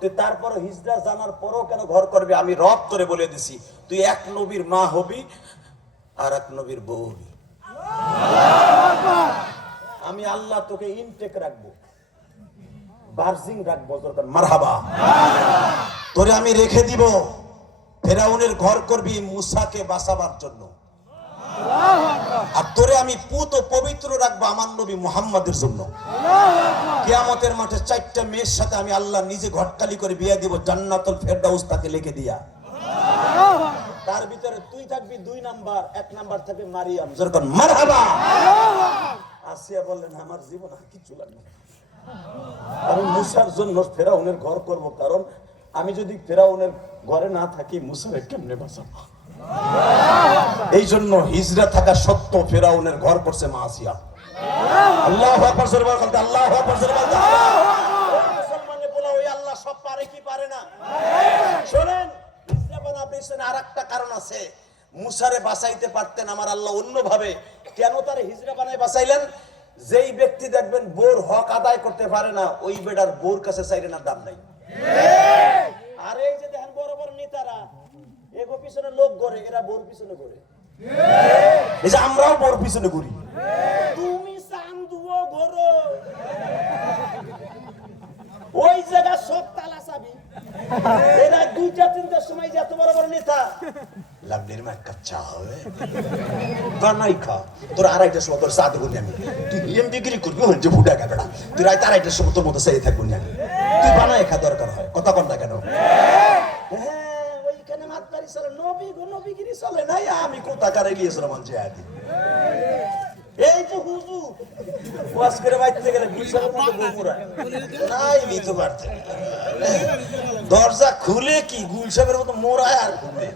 তুই তারপর হিজড়া জানার পরও কেন ঘর করবি? আমি রব তোরে বলে দিছি, তুই এক নবীর মা হবি আর এক নবীর বউ হবি। আমি আল্লাহ তোকে ইনটেক রাখবো, ভার্জিন রাখবো, দরকার মারহাবা। তোরে আমি রেখে দিব, ফেরাউনের ঘর করবি মুসাকে বাঁচাবার জন্য, আর তোরে আমি পুত ও পবিত্র রাখবো আমার নবী মুহাম্মাদের জন্য। কিয়ামতের মাঠে 4টা মেয়ের সাথে আমি আল্লাহ নিজে ঘটকালি করে বিয়ে দিব, জান্নাতুল ফেরদাউস তাকে লিখে দিয়া। তার ভিতরে তুই থাকবি 2 নাম্বার, 1 নাম্বার থাকবে মারিয়াম। যেরকম মারহাবা। আসিয়া বললেন, আমার জীবন আর কিছু লাগবে না, আমি মুসার জন্য ফেরাউনের ঘর করব, কারণ আমি যদি ফেরাউনের ঘরে না থাকি মুসারে কেমনে বাঁচাবো? এই জন্য হিজরা থাকা সত্য ফেরাউনের ঘর করছে মা আসিয়া। আল্লাহু আকবার, জোরে বলতে আল্লাহু আকবার, জোরে বলতে। মুসলমানে বলা, ওই আল্লাহ সব পারে কি পারে না? শুনেন, হিজরা বানাবেন আরেকটা কারণ আছে। মুসারে বাঁচাইতে পারতেন আমার আল্লাহ অন্যভাবে। কেন তারে হিজরা বানায় বাঁচাইলেন? যেই ব্যক্তি দেখবেন বোর হক আদায় করতে পারে না, ওই বেটার বোর কাছে চাইলে না দাম নাই। আর এই যে দেখেন বড় বড় নেতারা, এগো পিছনে লোক গড়ে, এরা বোর পিছনে গড়ে। এই যে আমরাও বোর পিছনে ঘুরি। তুমি চান্দুও ঘোরো, ওই জায়গা সব তালা চাবি। এরা 2টা-3টার সময় যে এত বড় বড় নেতা, লাভলির মা একটা চা হবে বানাই খা, তোর 2:30টার সময় তোর চা দেবো আমি। তুই এম বিক্রি করবি, হচ্ছে ফুটা খাবে, তুই রাত 2:30টার সময় তোর মতো চাই থাকবো আমি, তুই বানাই খা দরকার হয়। কথা কন না কেন? হ্যাঁ, ওইখানে মাতবাড়ি চলে, নবী গো নবীগিরি চলে নাই। আমি কোথা কারে গিয়েছিলাম আনছে আদি। এই যে হুজুর ওয়াজ করে বাইতে গেলে গুলশানের মতো বগুড়ায় নাই নিতে পারতে, দরজা খুলে কি গুলশানের মতো মোড়ায় আর খুলে।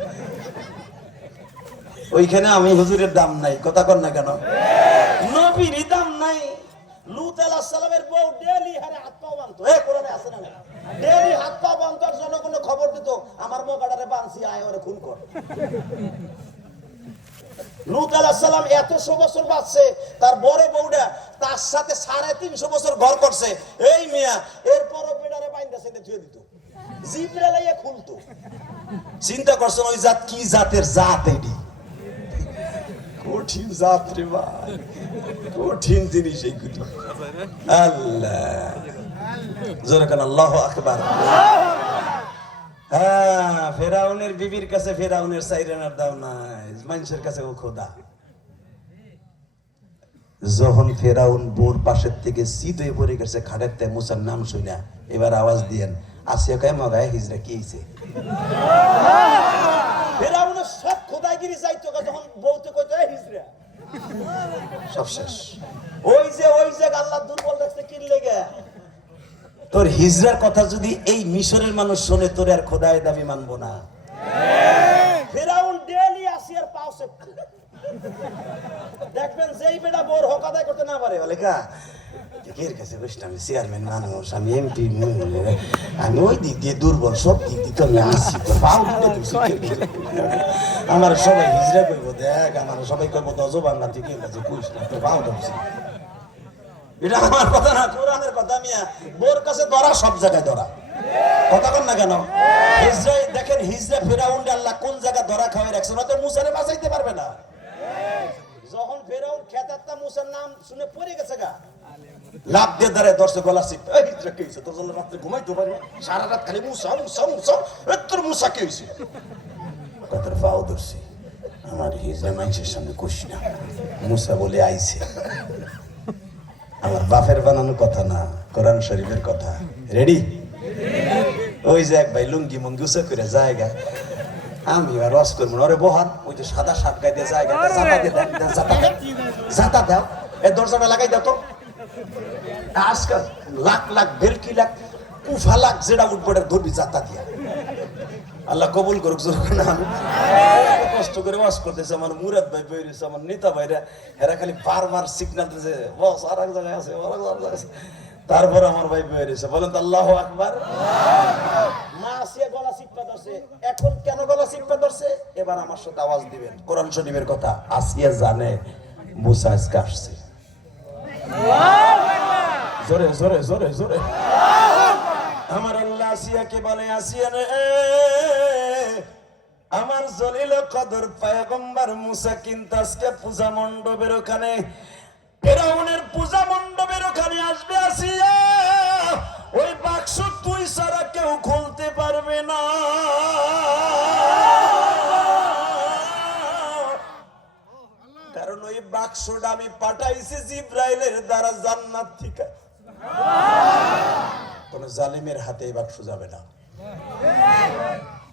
ওইখানে আমি হুজুরের দাম নাই। কথা কর না কেন? নবীর দাম নাই। লূত আলাইহিস সালামের বউ ডেইলি হারে হাত পা বাঁধতো। এই কোরআনে আছে না? ডেইলি হাত পা বাঁধার জন্য কোনো খবর দিত, আমার মোগাড়ারে বাঁধছি, আয় ওরে খুন কর। লূত আলাইহিস সালাম 100 বছর বাঁচছে, তার বড় বউটা তার সাথে 350 বছর ঘর করছে। এই মিয়া এরপরও বেড়ারে বাইন্দা সাইতে ধুয়ে দিত, জিবরা লাইয়া খুলতো। চিন্তা করছেন ওই জাত কি জাতের জাত? এডি কঠিন জাত রে ভাই, কঠিন জিনিস এইগুলো। আল্লাহ, জোরে কান আল্লাহু আকবার। হ্যাঁ, ফেরাউনের বিবির কাছে ফেরাউনের সাইরেনার দাও নাই, মানুষের কাছে ও খোদা। যখন ফেরাউন বোর পাশের থেকে শীত হয়ে পড়ে গেছে খাটের তে, মুসার নাম শুনা এবার আওয়াজ দিয়েন, আসিয়া কয় মগায় হিজরা কি হইছে? ফেরাউনের সব খোদাগিরি যাইতো, যখন বলতে কইতো হিজরা সব শেষ। ওই যে আল্লাহ দুর্বল রাখছে কি লেগে? তোর হিজরার কথা যদি এই মিশরের মানুষ শোনে, তোর আর খোদায় দাবি মানবো না। দেখবেন যেই বেটা বোর হক আদায় করতে না পারে বলে কা এর কাছে বসে আমি চেয়ারম্যান মানুষ আমি এমপি আমি ওই দিক দিয়ে দুর্বল সব দিক দিয়ে তো আমি আসি আমার সবাই হিজড়া করবো দেখ আমার সবাই করবো দশ বাংলা থেকে কুইস না তো পাও ধরছি এটা আমার কথা না কোরআনের কথা মিয়া বোর কাছে ধরা সব জায়গায় ধরা কথা কন না কেন হিজড়া দেখেন হিজড়া ফেরাউন আল্লাহ কোন জায়গা ধরা খাওয়াই রাখছে না তো মুসারে বাঁচাইতে পারবে না যখন ফেরাউন খেতাত্তা মুসার নাম শুনে পড়ে গেছে গা লাভ দিয়ে দাঁড়ায় দর্শক গলা শিখ এই হিজড়া কে হয়েছে তোর জন্য রাত্রে ঘুমাইতে পারি সারা রাত খালি মুসা মুসা মুসা তোর মুসা কে হয়েছে কথার পাও ধরছি আমার হিজড়া মানুষের সামনে কষি না মুসা বলে আইছে আমার বাপের বানানো কথা না কোরআন শরীফের কথা রেডি ওই যে এক ভাই লুঙ্গি মঙ্গুসা করে জায়গা আমি আর রস করবো না ওরে বহান ওই যে সাদা শার্ট গায়ে দিয়ে জায়গা জাতা দাও এই দরজাটা লাগাই দাও তো আজকাল লাখ লাখ বেলকি লাখ কুফা লাখ যেটা উঠবড়ের ধরবি জাতা দিয়া আল্লাহ কবুল করুক যখন আমি কষ্ট করে ওয়াজ করতেছে আমার মুরাদ ভাই বেরিয়েছে আমার নেতা ভাইরা এরা খালি বারবার সিগন্যাল দিতেছে বস আর এক জায়গায় আছে তারপর আমার ভাই বেরিয়েছে বলেন তো আল্লাহু আকবার মা আসিয়া গলা চিপা ধরছে এখন কেন গলা চিপা ধরছে এবার আমার সাথে আওয়াজ দিবেন কোরআন শরীফের কথা আসিয়া জানে মুসা আজকে আসছে জোরে জোরে জোরে জোরে আমার আল্লাহ আসিয়াকে বলে আসিয়া রে আমার জলিল কদর পয়গম্বর মুসা কিন্তু আজকে পূজা মণ্ডপের ওখানে ফেরাউনের পূজা মণ্ডপের ওখানে আসবে আসিয়া ওই বাক্স তুই ছাড়া কেউ খুলতে পারবে না কারণ ওই বাক্সটা আমি পাঠাইছি জিব্রাইলের দ্বারা জান্নাত থেকে কোন জালিমের হাতে এই বাক্স যাবে না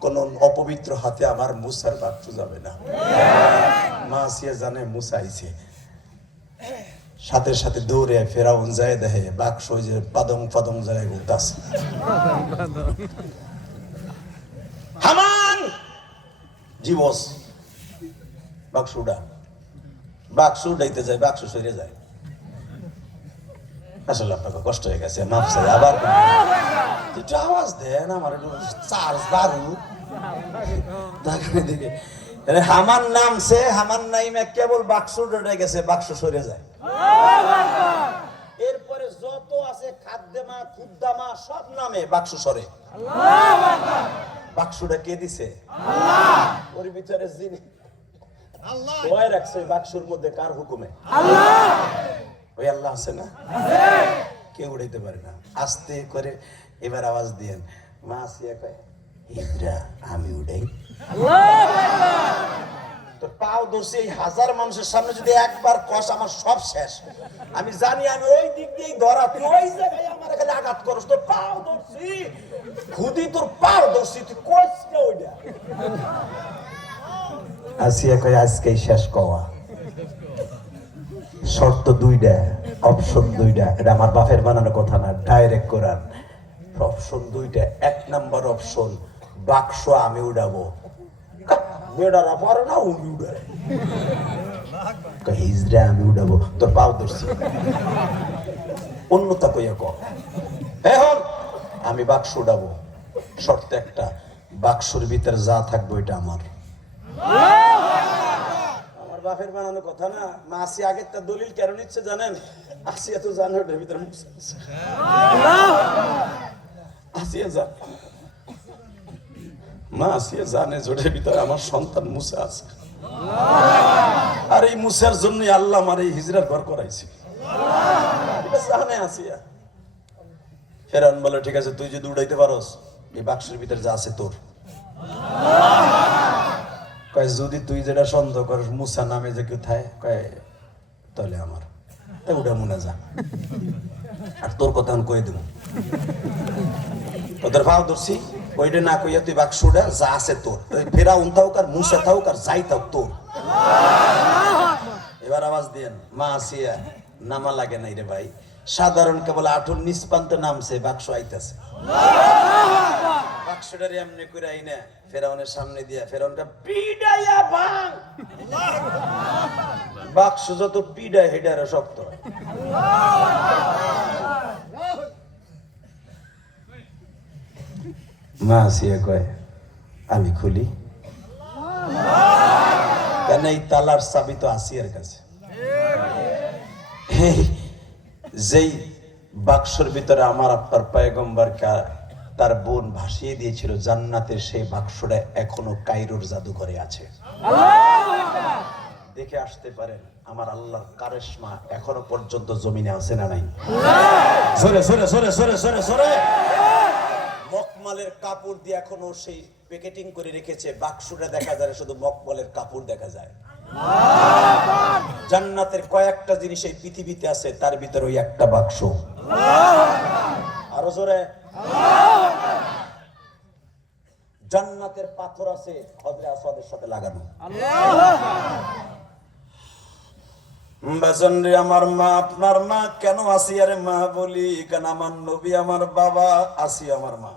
কোন অপবিত্র হাতে আমার মুসার বাক্স যাবে না মা আসিয়া জানে মুসা আইছে সাথে সাথে দৌড়ে ফেরাউন যায় দেখে বাক্স ওই যে পাদং পাদং যায় উঠতাছে হামান জীবস বাক্স উঠাইতে যায় বাক্স সরে যায় আসলে আপনাকে কষ্ট হয়ে গেছে মাফ চাই আবার একটু আওয়াজ দেন আমার একটু চার্জ দারু দেখে হামান নামছে হামান নাইমে কেবল বাক্স উঠে গেছে বাক্স সরে যায় এরপরে যত আছে খাদ্যমা খুদ্দামা সব নামে বাক্স সরে বাক্সটা কে দিছে ওর ভিতরে যিনি আল্লাহ রাখছে বাক্সর মধ্যে কার হুকুমে আল্লাহ ওই আল্লাহ আছে না কেউ উড়াইতে পারে না আস্তে করে এবার আওয়াজ দিয়েন মা আসিয়া কয় হিজরা আমি উড়াই তো পাও ধরছি এই হাজার মানুষের সামনে যদি একবার কষ আমার সব শেষ আমি জানি আমি ওই দিক দিয়েই ধরা তুই ওই জায়গায় আমার খালি আঘাত করস তোর পাও ধরছি খুদি তোর পাও ধরছি তুই কষ কে ওইটা আসিয়া কয় আজকেই শেষ কওয়া শর্ত দুইটা অপশন দুইটা এটা আমার বাপের বানানো কথা না ডাইরেক্ট কোরআন অপশন দুইটা এক নাম্বার অপশন বাক্স আমি উড়াবো বেড়ারা পারে না উনি উড়ায় হিজড়া আমি উড়াবো তোর পাও ধরছি অন্যতা কইয়া ক এখন আমি বাক্স উড়াবো শর্ত একটা বাক্সর ভিতরে যা থাকবে ওইটা আমার বাপের বানানো কথা না মা আসি আগের তার দলিল কেন নিচ্ছে জানেন আসিয়া তো জানে ওটার ভিতরে আসিয়া জানে মা আসিয়া জানে ওটার ভিতরে আমার সন্তান মুসা আছে আর এই মুসার জন্য আল্লাহ আমার এই হিজরার ঘর করাইছে জানে আসিয়া ফেরাউন বলে ঠিক আছে তুই যদি উড়াইতে পারোস এই বাক্সের ভিতরে যা আছে তোর কয় যদি তুই যেটা সন্দেহ করিস মুসা নামে যে কেউ থাকে কয় তাহলে আমার তা উঠা মনে যা আর তোর কথা আমি কয়ে দেব তোদের ভাও ধরছি ওইটা না কইয়া তুই বাক্সটা যা আছে তোর ফেরাউন থাকুক আর মুসা থাকুক আর যাই থাক তোর এবার আওয়াজ দিয়েন মা আসিয়া নামা লাগে নাই রে ভাই সাধারণ কেবল আঠুর নিষ্পান্ত নামছে বাক্স আইতাছে বাক্সটারে এমনি করে আইনা ফেরাউনের সামনে দিয়া ফেরাউনটা পিডাইয়া ভাঙ। বাক্স যত পিডায় হেডে আরো শক্ত হয়। মা আসিয়া কয় আমি খুলি, কেন এই তালার চাবি তো আসিয়ার কাছে। যেই বাক্সর ভিতরে আমার আপনার পয়গম্বর তার বোন ভাসিয়ে দিয়েছিল জান্নাতের, সেই বাক্সটা এখনো কায়রোর জাদুঘরে আছে। দেখে আসতে পারেন আমার আল্লাহর কারিশমা এখনো পর্যন্ত জমিনে আছে না নাই? সরে সরে সরে সরে সরে সরে। মকমলের কাপড় দিয়ে এখনো সেই প্যাকেটিং করে রেখেছে, বাক্সটা দেখা যায় শুধু মকমলের কাপড় দেখা যায়। জান্নাতের কয়েকটা জিনিস এই পৃথিবীতে আছে, তার ভিতরে ওই একটা বাক্স। আরো জোরে। জান্নাতের পাথর আছে হযরত আসাদের সাথে লাগানো। বাজানরে আমার মা আপনার মা কেন আসিয়ারে মা বলি, কেন আমার নবী আমার বাবা, আসিয়া আমার মা।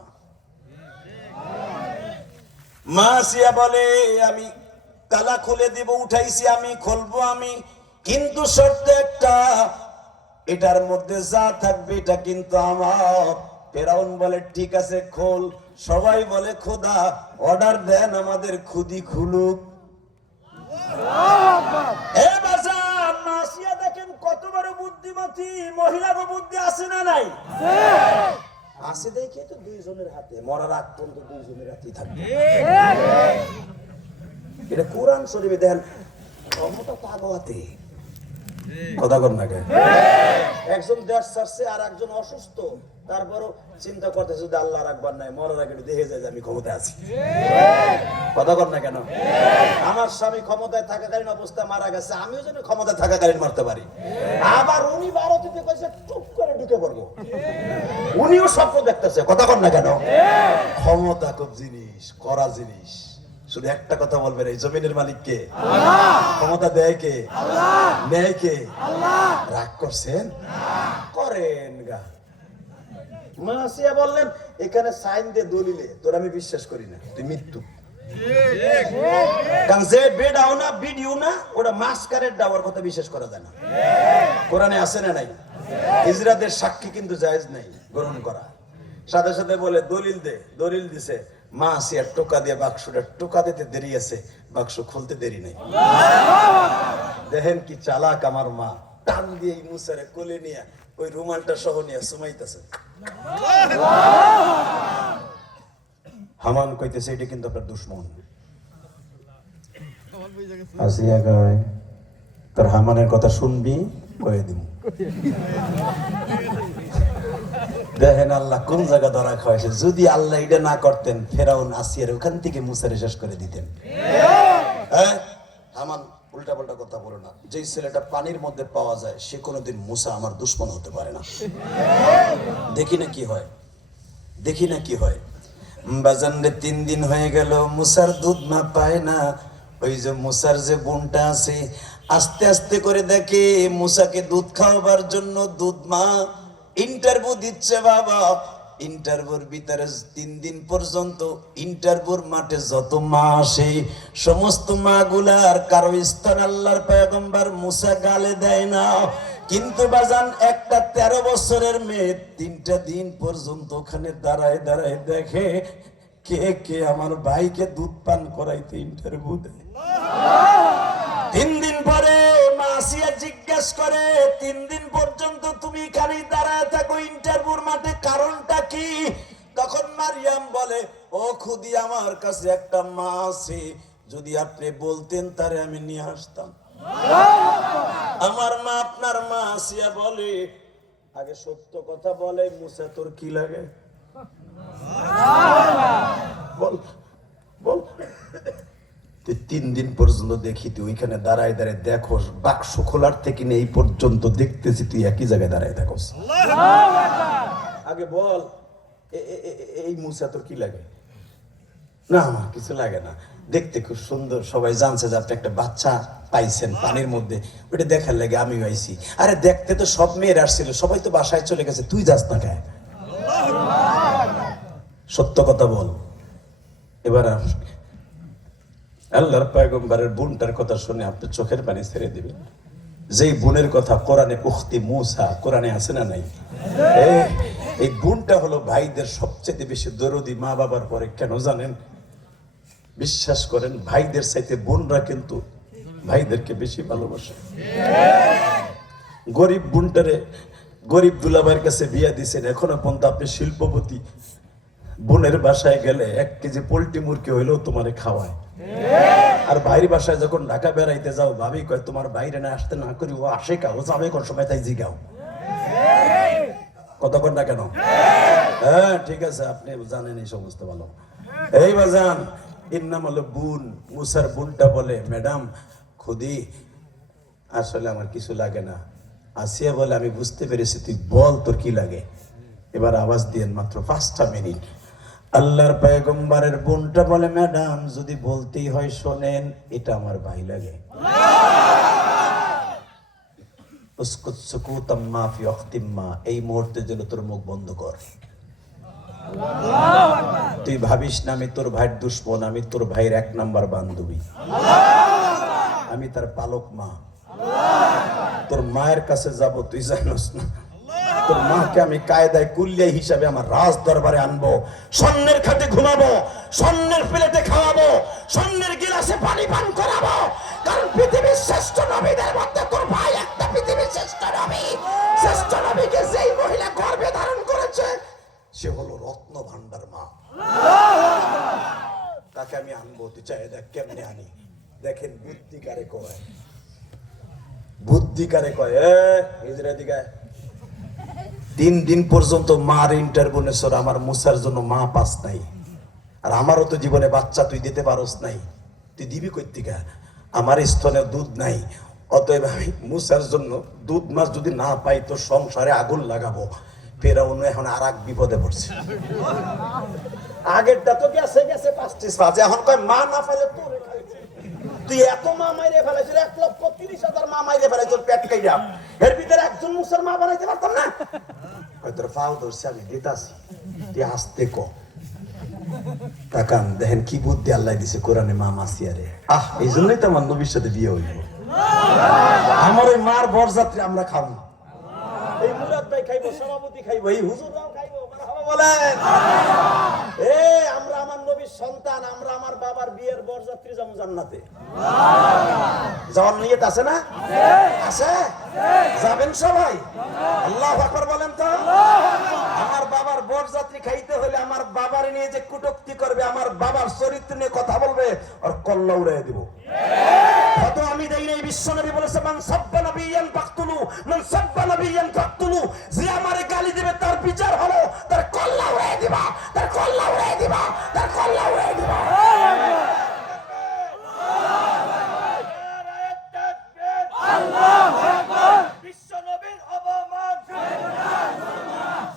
মা আসিয়া বলে আমি তালা খুলে দিব, উঠাইছি আমি, খুলবো আমি, কিন্তু শর্ত একটা, এটার মধ্যে যা থাকবে এটা কিন্তু আমার। ফেরাউন বলে ঠিক আছে খোল। সবাই বলে খোদা অর্ডার দেন আমাদের খুদি খুলুক। দেখেন কত বড় বুদ্ধিমতী মহিলা, বুদ্ধি আছে না নাই? আছে দেখে তো দুইজনের হাতে, মরার আগ পর্যন্ত দুইজনের হাতেই থাকবে। এটা কোরআন শরীফে দেখেন ক্ষমতা তো আগাতে কথা কর না। একজন দেশ ছাড়ছে আর একজন অসুস্থ, তারপরও চিন্তা করতে যদি আল্লাহ রাখবার নাই, মরার আগে দেখে যায় যে আমি ক্ষমতায় আছি। কথা কর না কেন? আমার স্বামী ক্ষমতায় থাকাকালীন অবস্থা মারা গেছে, আমিও যেন ক্ষমতায় থাকাকালীন মারতে পারি। আবার উনি ভারতীতে কইছে চুপ করে ঢুকে পড়বো, উনিও স্বপ্ন দেখতেছে। কথা কর না কেন? ক্ষমতা খুব জিনিস, করা জিনিস। শুধু একটা কথা বলবেন, এই জমিনের মালিক কে? ক্ষমতা দেয় কে? নেয় কে? রাগ করছেন? করেন গা। মাসিয়া বললেন এখানে সাইন দে দলিলে, তোর আমি বিশ্বাস করি না, তুই মৃত্যু। কারণ যে বেডাও না বিডিও না, ওটা মাস্কারের দাওয়ার কথা বিশ্বাস করা যায় না। কোরআনে আছে না নাই? ইজরাদের সাক্ষী কিন্তু জায়েজ নাই গ্রহণ করা। সাথে সাথে বলে দলিল দে, দলিল দিছে। মা আসিয়া টোকা দিয়ে বাক্সটা, টোকা দিতে দেরি আছে, বাক্স খুলতে দেরি নেই। দেখেন কি চালাক আমার মা, টান দিয়ে মুসারে কোলে নিয়ে ওই রুমালটা সহ নিয়ে সুমাইতেছে। হামান কইতেছে এটা কিন্তু আপনার দুশ্মন। আসিয়া কয় তোর হামানের কথা শুনবি, কয়ে দিব। দেখেন আল্লাহ কোন জায়গা ধরা খাওয়াইছে। যদি আল্লাহ এটা না করতেন, ফেরাউন আসিয়ার ওখান থেকে মুসারে শেষ করে দিতেন। হ্যাঁ, হামান উল্টা পাল্টা কথা বলো না। যেই ছেলেটা পানির মধ্যে পাওয়া যায় সে কোনোদিন মুসা আমার দুশ্মন হতে পারে না। দেখি না কি হয়, দেখি না কি হয়। বাজানরে 3 দিন হয়ে গেল, মুসার দুধ মা পায় না। ওই যে মুসার যে বোনটা আছে, আস্তে আস্তে করে দেখে মুসাকে দুধ খাওয়াবার জন্য দুধ মা ইন্টারভিউ দিচ্ছে। বাবা ইন্টারভিউর ভিতরে 3 দিন পর্যন্ত ইন্টারভিউর মাঠে যত মা আসে, সমস্ত মা গুলার কারো স্থান আল্লাহর পয়গম্বর মুসা গালে দেয় না। কিন্তু বাজান একটা 13 বছরের মেয়ে 3টা দিন পর্যন্ত ওখানে দাঁড়ায় দাঁড়ায় দেখে কে কে আমার ভাইকে দুধ পান করাইতে ইন্টারভিউ দেয়। 3 দিন পরে মা আসিয়া জিজ্ঞেস করে 3 দিন পর্যন্ত তুমি খালি দাঁড়ায় থাকো ইন্টারভিউর মাঠে, কারণটা কি? তখন মারিয়াম বলে ও খুদি আমার কাছে একটা মা আছে, যদি আপনি বলতেন তারে আমি নিয়ে আসতাম। আমার মা আপনার মা আসিয়া বলে আগে সত্য কথা বলে, মুসা তোর কি লাগে বল বল। 3 দিন পর্যন্ত দেখি তুই ওইখানে দাঁড়ায় দাঁড়ায় দেখো, বাক্স খোলার থেকে নেই পর্যন্ত দেখতেছি তুই একই জায়গায় দাঁড়ায় থাকস। আগে বল এই মুসা তোর কি লাগে? না আমার কিছু লাগে না, দেখতে খুব সুন্দর, সবাই জানছে যে আপনি একটা বাচ্চা পাইছেন পানির মধ্যে, ওটা দেখার লাগে আমি আইছি। আরে দেখতে তো সব মেয়ের আসছিল, সবাই তো বাসায় চলে গেছে, তুই যাস না কেন? সত্য কথা বল। এবার আল্লাহর পয়গম্বরের বোনটার কথা শুনে আপনি চোখের পানি ছেড়ে দিবেন। যেই বোনের কথা কোরআনে উখতি মূসা কোরআনে আছে না নাই? এই বোনটা হলো ভাইদের সবচেয়ে বেশি দরদি মা বাবার পরে। কেন জানেন? বিশ্বাস করেন, ভাইদের চাইতে বোনরা কিন্তু ভাইদেরকে বেশি ভালোবাসে। গরিব বোনটারে গরিব দুলাভাইয়ের কাছে বিয়া দিছেন, এখনো পর্যন্ত আপনি শিল্পপতি বোনের বাসায় গেলে 1 কেজি পোল্ট্রি মুরগি হইলেও তোমারে খাওয়ায়। আর ভাইয়ের বাসায় যখন ঢাকা বেড়াইতে যাও, ভাবি কয় তোমার বাইরে না আসতে না করি, ও আসে কা, ও যাবে কোন সময়, তাই জিগাও। কতক্ষণ না কেন? হ্যাঁ ঠিক আছে, আপনি জানেন এই সমস্ত ভালো। এই বাজান ইন্নামাল বোন, মুসার বোনটা বলে, ম্যাডাম খুদি আসলে আমার কিছু লাগে না। আসিয়া বলে, আমি বুঝতে পেরেছি, তুই বল তোর কি লাগে। এবার আওয়াজ দিয়েন, মাত্র 5টা মিনিট। আল্লাহর পয়গম্বরের বোনটা বলে, ম্যাডাম যদি বলতেই হয় শোনেন, এটা আমার ভাই লাগে। এই মুহূর্তের জন্য তোর মুখ বন্ধ কর। তুই ভাবিস না আমি তোর ভাইয়ের দুশ্মন, আমি তোর ভাইয়ের 1 নাম্বার বান্ধবী। আমি তার পালক মা। তোর মায়ের কাছে যাব, তুই জানোস না। তোর মাকে আমি কায়দায় কুল্লিয়া হিসাবে আমার রাজ দরবারে আনবো, স্বর্ণের খাটে ঘুমাবো, স্বর্ণের প্লেটে খাওয়াবো, স্বর্ণের গিলাসে পানি পান করাবো। কারণ পৃথিবীর শ্রেষ্ঠ নবীদের মধ্যে তোর ভাই একটা পৃথিবীর শ্রেষ্ঠ নবী। শ্রেষ্ঠ নবীকে যেই মহিলা গর্ভে ধারণ করেছে সে হলো রত্ন ভান্ডার মা। তাকে আমি আনবো, তুই চাই দেখ কেমনে আনি। দেখেন বুদ্ধিকারে কয়, বুদ্ধিকারে কয়, নিজের দিকে 3 দিন পর্যন্ত মার ইন্টারভিউ নেছর, আমার মুসার জন্য মা পাস নাই। আর আমারও তো জীবনে বাচ্চা তুই দিতে পারস নাই, তুই দিবি কই থেকে? আমার স্তনে দুধ নাই, অতএব আমি মুসার জন্য দুধ মাছ যদি না পাই তো সংসারে আগুন লাগাবো। ফেরাউন এখন আর এক বিপদে পড়ছে। আগেরটা তো গেছে গেছে 5টি সাজে, এখন কয় মা না পাইলে তোরে খাইছে। তুই এত মা মাইরে ফেলাইছিস, 1,30,000 মা মাইরে ফেলাইছিস পেট কাইয়া। এর ভিতরে একজন মুসার মা বানাইতে পারতাম না? তোর ফাও ধরছে, আমি দিতাছি, তুই আসতে ক। তাকান দেখেন কি বুদ্ধি আল্লাহ দিছে কোরআনে মা মাসিয়ারে। এই জন্যই তো আমার নবীর সাথে বিয়ে হইল। আমার ওই মার বরযাত্রী আমরা খাবো, এই মুরাদ ভাই খাইবো, সভাপতি খাইবো, এই হুজুররাও খাইবো। মারহাবা বলেন। আমরা আমার নবীর সন্তান, আমরা আমার বাবার বিয়ের বরযাত্রী যাবো জান্নাতে। যাওয়ার নিয়ত আছে না? আছে? যাবেন সবাই? আল্লাহু আকবার বলেন তো। আমার বাবার বরযাত্রী খাইতে হলে আমার বাবার নিয়ে যে কুটুক্তি করবে, আমার বাবার চরিত্র নিয়ে কথা বলবে, আর কল্লা উড়াই দিব। কত আমি দেই নাই, বিশ্বনবী বলেছে, মান সাব্বা নবিয়ান ফাকতুলু, মান সাব্বা নবিয়ান ফাকতুলু। যে আমারে গালি দিবে তার বিচার হলো তার কল্লা উড়াই দিবা, তার কল্লা উড়াই দিবা, তার কল্লা উড়াই দিবা। আল্লাহু আকবার। বিশ্বনবীর অপমান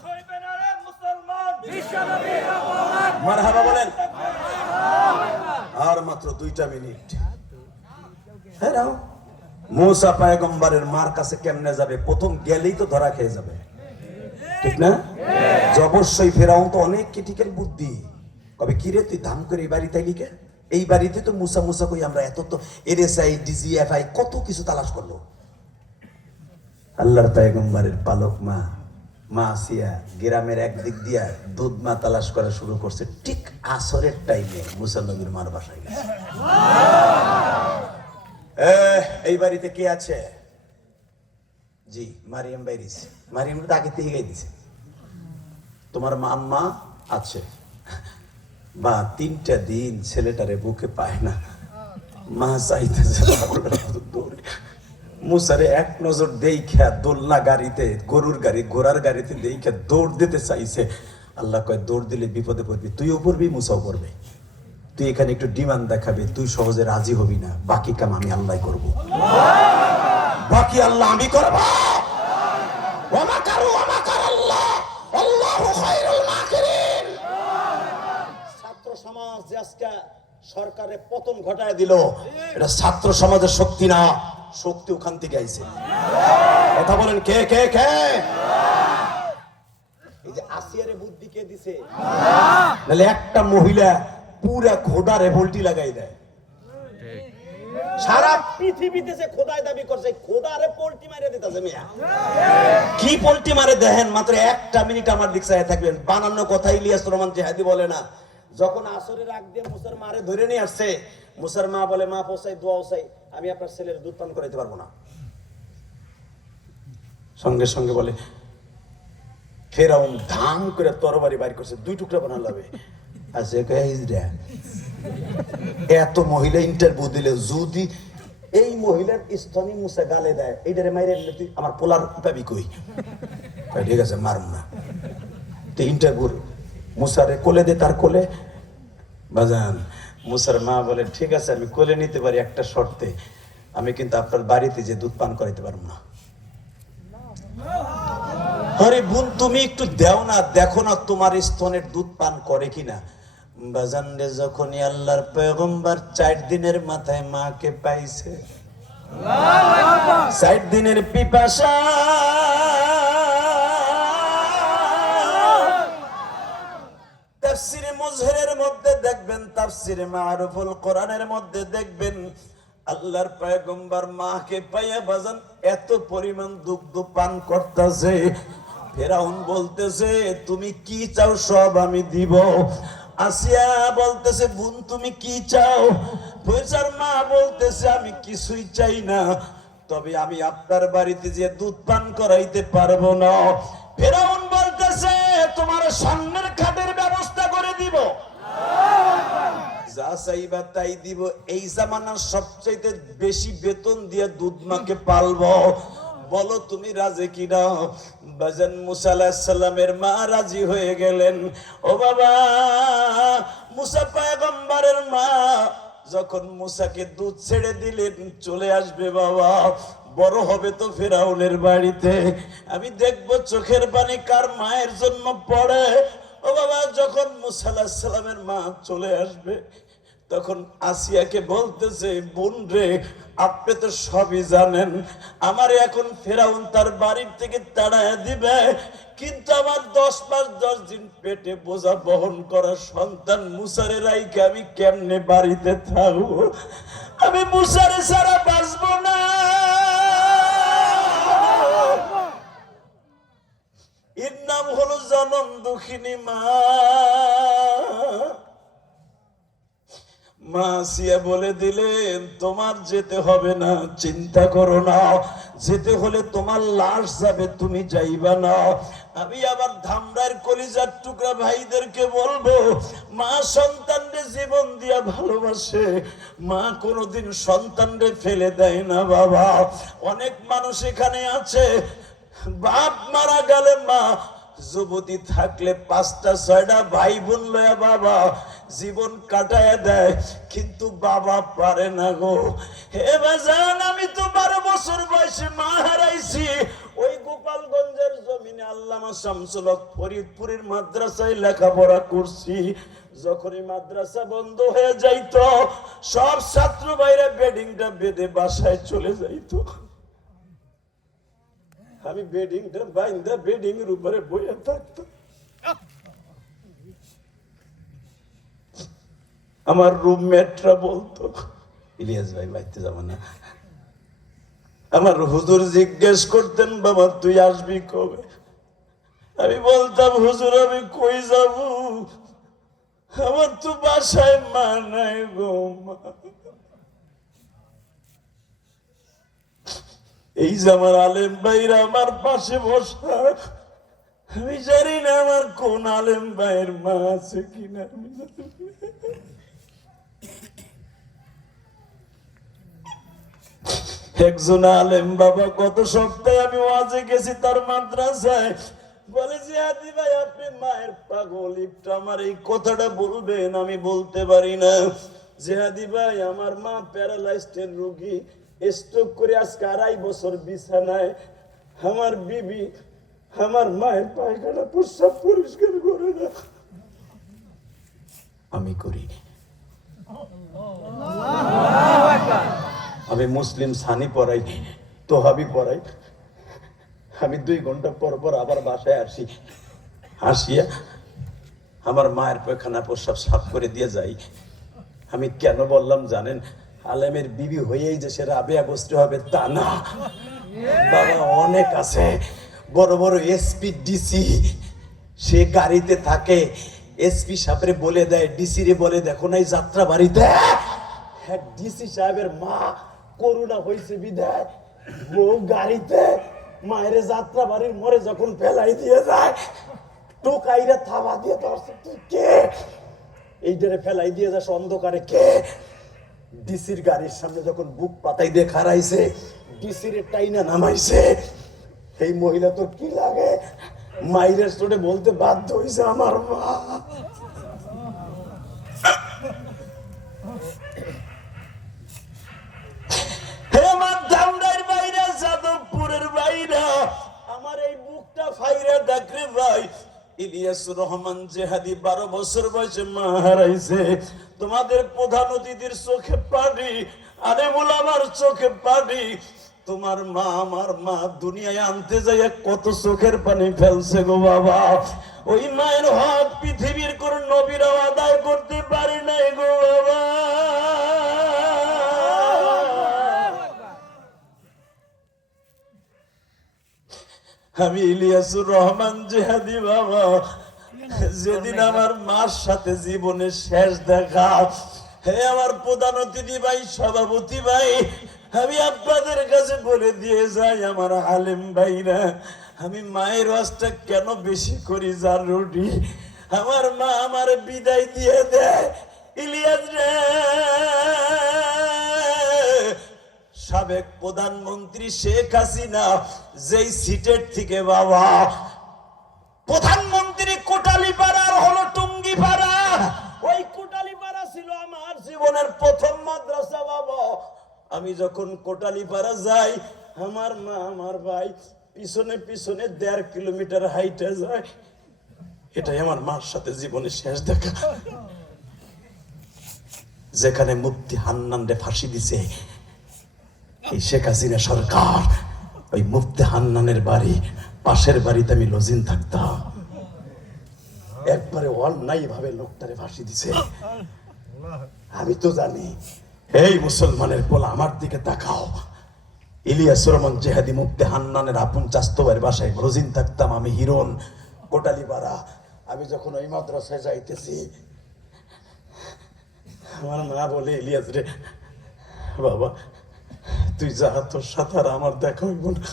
সইবে না রে মুসলমান, বিশ্বনবীর অপমান। মারহাবা বলেন। আর মাত্র 2টা মিনিট। হ্যাঁ, মূসা পয়গম্বরের মার কাছে কেমনে যাবে? প্রথম গেলেই তো ধরা খেয়ে যাবে, ঠিক না? অবশ্যই ফেরাউন তো অনেক ক্রিটিক্যাল বুদ্ধি। কবে কি রে তুই ধাম করে এই বাড়িতে লিখে, এই বাড়িতে তো মুসা মুসা কই আমরা এত তো এনএসআই ডিজিএফআই কত কিছু তালাশ করলো। আল্লাহর পয়গম্বরের পালক মা মা আসিয়া গ্রামের একদিক দিয়া দুধ মা তালাশ করা শুরু করছে। ঠিক আসরের টাইমে মুসা নবীর মার বাসায় গেছে। এই বাড়িতে কে আছে? জি মারিয়াম বাইরিস। মারিয়াম তো আগে থেকে গাই দিছে, তোমার আম্মা আছে। বা 3টা দিন ছেলেটারে বুকে পায় না, মা চাইতেছে মুসারে এক নজর দেইখা দোলনা গাড়িতে, গরুর গাড়ি ঘোড়ার গাড়িতে দেইখা দৌড় দিতে চাইছে। আল্লাহ কয় দৌড় দিলে বিপদে পড়বি, তুইও পড়বি মুসাও পড়বে। তুই এখানে একটু ডিমান্ড দেখাবি, তুই সহজে রাজি হবি না, বাকি কাম আমি আল্লাহ করবো, বাকি আল্লাহ আমি করবো। ছাত্র সমাজ যে আজকে সরকারের পতন ঘটায় দিল, এটা ছাত্র সমাজের শক্তি না, শক্তি ওখান থেকে আইছে। কথা বলেন কে কে কে? এই যে আসিয়ারে বুদ্ধি কে দিছে? নাহলে একটা মহিলা পুরা খোদারে ভোল্টি লাগাই দেয়। সারা পৃথিবীতে যে খোদায় দাবি করছে খোদারে পোল্টি মারিয়ে দিতেছে মিয়া। কি পোল্টি মারে দেখেন, মাত্র একটা মিনিট আমার দিক চাইয়া থাকবেন। বানানো কথা ইলিয়াস রহমান জেহাদি বলে না, যখন আসরের আগ দিয়ে মুসার মারে ধরে নিয়ে আসছে, মুসার মা বলে মা পোসাই দোয়া চাই, আমি আপনার ছেলের দুধ পান করাইতে পারবো না। সঙ্গে সঙ্গে বলে ফেরাউন ধাম করে তরবারি বাইর করছে, 2 টুকরা বানালাবে। আচ্ছা এত মহিলা ইন্টারভিউ দিলে যদি এই মহিলার স্তনে মুসা গালে দেয়, এইটারে মাইরে দিলে তুই আমার পোলার পাবি কই? ঠিক আছে মারুম না। তো ইন্টারভিউ মুসারে কোলে দে, তার কোলে বাজান। মুসার মা বলে ঠিক আছে আমি কোলে নিতে পারি, একটা শর্তে, আমি কিন্তু আপনার বাড়িতে যে দুধ পান করাইতে পারবো না। আরে বোন তুমি একটু দেও না, দেখো না তোমার স্তনের দুধ পান করে কিনা। বাজান রে, যখনই আল্লাহর পয়গম্বর 4 দিনের মাথায় মাকে পাইছে, 4 দিনের পিপাসা তাফসীরে মুজহিরের মধ্যে দেখবেন, তাফসীরে মারুফুল কোরআনের মধ্যে দেখবেন, আল্লাহর পয়গম্বর মাকে পাইয়া বাজান এত পরিমাণ দুগ্ধ পান করতেছে। ফেরাউন বলতেছে তুমি কি চাও সব আমি দিব। আসিয়া বলতেছে বোন তুমি কি চাও? পয়সার মা বলতেছে আমি কিছুই চাই না, তবে আমি আপনার বাড়িতে যে দুধ পান করাইতে পারবো না। ফেরাউন বলতেছে তোমার সামনের খাটের ব্যবস্থা করে দিব, যা চাইবা তাই দিব। এই জামানার সবচাইতে বেশি বেতন দিয়ে দুধ মাকে পালবো, বলো তুমি রাজি কিনা? বাজান মুসা আলাইহিস সালামের মা রাজি হয়ে গেলেন। ও বাবা, মুসা পয়গম্বরের মা যখন মুসাকে দুধ ছেড়ে দিলেন, চলে আসবে বাবা, বড় হবে তো ফেরাউনের বাড়িতে, আমি দেখবো চোখের পানি কার মায়ের জন্য পড়ে। ও বাবা, যখন মুসা আলাইহিস সালামের মা চলে আসবে, তখন আসিয়াকে বলতেছে বোন রে, আপনি তো সবই জানেন, আমার এখন ফেরাউন তার বাড়ির থেকে তাড়ায় দিবে, কিন্তু আমার 10 মাস 10 দিন পেটে বোঝা বহন করা সন্তান মুসারে রাইকে আমি কেমনে বাড়িতে থাকবো? আমি মুসারে ছাড়া বাঁচবো না। এর নাম হলো জনম দুঃখিনী মা। মা আসিয়া বলে দিলেন তোমার যেতে হবে না, চিন্তা করো না, যেতে হলে তোমার লাশ যাবে, তুমি যাইবা না। আমি আবার ধামরার কলিজার টুকরা ভাইদেরকে বলবো, মা সন্তানরে জীবন দিয়া ভালোবাসে, মা কোনোদিন সন্তানরে ফেলে দেয় না বাবা। অনেক মানুষ এখানে আছে, বাপ মারা গেলে মা যুবতী থাকলে 5টা 6টা ভাই বোন লয়া বাবা জীবন কাটায় দেয়, কিন্তু বাবা পারে না গো। হে বাজান, আমি তো 12 বছর বয়সে মা হারাইছি। ওই গোপালগঞ্জের জমিনে আল্লামা শামসুল হক ফরিদপুরের মাদ্রাসায় লেখাপড়া করছি। যখনই মাদ্রাসা বন্ধ হয়ে যাইতো, সব ছাত্র ভাইরা বেডিংটা বেঁধে বাসায় চলে যাইতো। আমি বেডিংটা বাইন্দা বেডিং এর উপরে বইয়া থাকতাম। আমার রুমমেটরা বলতো ইলিয়াস ভাই বাইতে যাব না। আমার হুজুর জিজ্ঞেস করতেন বাবা তুই আসবি কবে? আমি বলতাম হুজুর আমি কই যাব, আমার তো বাসায় মা নাই গো মা। এই যে আমার আলেম ভাইরা আমার পাশে বসা, আমি জানি না আমার কোন আলেম ভাইয়ের মা আছে কিনা। একজন আলেম বাবা গত সপ্তাহে আমি ওয়াজে গেছি তার মাদ্রাসায়, বলে জিহাদি ভাই আপনি মায়ের পাগল, একটু আমার এই কথাটা বলবেন। আমি বলতে পারি না। জিহাদি ভাই আমার মা প্যারালাইজড রোগী, স্ট্রোক করে আজকে 2.5 বছর বিছানায়। আমার বিবি আমার মায়ের পায়খানা প্রস্রাব পরিষ্কার করে না, আমি করি। আমি মুসলিম সানি পড়াই, তোহাবি পড়াই। আমি 2 ঘন্টা পর পর আবার বাসায় আসি, আসিয়া আমার মায়ের পায়খানা প্রস্রাব সাফ করে দিয়ে যাই। আমি কেন বললাম জানেন? আলেমের বিবি হয়েই যে সে রাবেয়া গোষ্ঠী হবে তা না বাবা, অনেক আছে বড় বড় এসপি ডিসি, সে গাড়িতে থাকে, এসপি সাহেবরে বলে দেয়, ডিসি রে বলে দেখো নাই যাত্রা বাড়িতে হ্যাঁ ডিসি সাহেবের মা করুণা হয়েছে বিদায় বউ গাড়িতে মায়ের যাত্রা বাড়ির মরে যখন ফেলাই দিয়ে যায় টোকাইরা থাবা দিয়ে ধরছে, তুই কে এইটারে ফেলাই দিয়ে যাস অন্ধকারে কে? ডিসির গাড়ির সামনে যখন বুক পাতাই দিয়ে খারাইছে, ডিসির টাইনা নামাইছে, এই মহিলা তো কি লাগে মাইরের স্টোরে বলতে বাধ্য হয়েছে আমার মা। যাদবপুরের বাইরে আমার এই বুকটা ফাইরা ডাকরে ভাই। ইলিয়াসুর রহমান জেহাদি 12 বছর বয়সে মা হারাইছে। তোমাদের প্রধান অতিথির চোখে পানি, আলেমুল আমার চোখে পানি। তোমার মা আমার মা দুনিয়ায় আনতে যাইয়া কত চোখের পানি ফেলছে গো বাবা। ওই মায়ের হক পৃথিবীর কোন নবীরাও আদায় করতে পারে নাই গো বাবা। আমি ইলিয়াসুর রহমান জেহাদি বাবা, যেদিন আমার মার সাথে জীবনের শেষ দেখা, হে আমার প্রধান অতিথি ভাই, সভাপতি ভাই, আমি আপনাদের কাছে বলে দিয়ে যাই আমার আলেম ভাইরা, আমি মায়ের ওয়াজটা কেন বেশি করি যার রুটি। আমার মা আমার বিদায় দিয়ে দেয়, ইলিয়াস রে, সাবেক প্রধানমন্ত্রী শেখ হাসিনা যেই সিটের থেকে বাবা প্রধানমন্ত্রী কোটালীপাড়ার হলো টুঙ্গিপাড়া, ওই কোটালীপাড়া ছিল আমার জীবনের প্রথম মাদ্রাসা বাবা। আমি যখন কোটালীপাড়া যাই, আমার মা আমার ভাই পিছনে পিছনে 1.5 কিলোমিটার হাইটে যায়। এটাই আমার মার সাথে জীবনের শেষ দেখা। যেখানে মুফতি হান্নান রে ফাঁসি দিছে এই শেখ হাসিনা সরকার, ওই মুফতি হান্নানের বাড়ি পাশের বাড়িতে আমি লজিন থাকতাম। একবারে অন্যায় ভাবে লোকটারে ফাঁসি দিছে। আমি তো জানি, এই মুসলমানের পোলা আমার দিকে তাকাও, ইলিয়াসুর রহমান জেহাদি মুফতি হান্নানের আপন চাস্তো ভাইয়ের বাসায় লজিন থাকতাম আমি, হিরন কোটালীপাড়া। আমি যখন ওই মাদ্রাসায় যাইতেছি, আমার মা বলে, ইলিয়াস রে বাবা তুই যা, তোর সাথে আর আমার দেখা হইব না,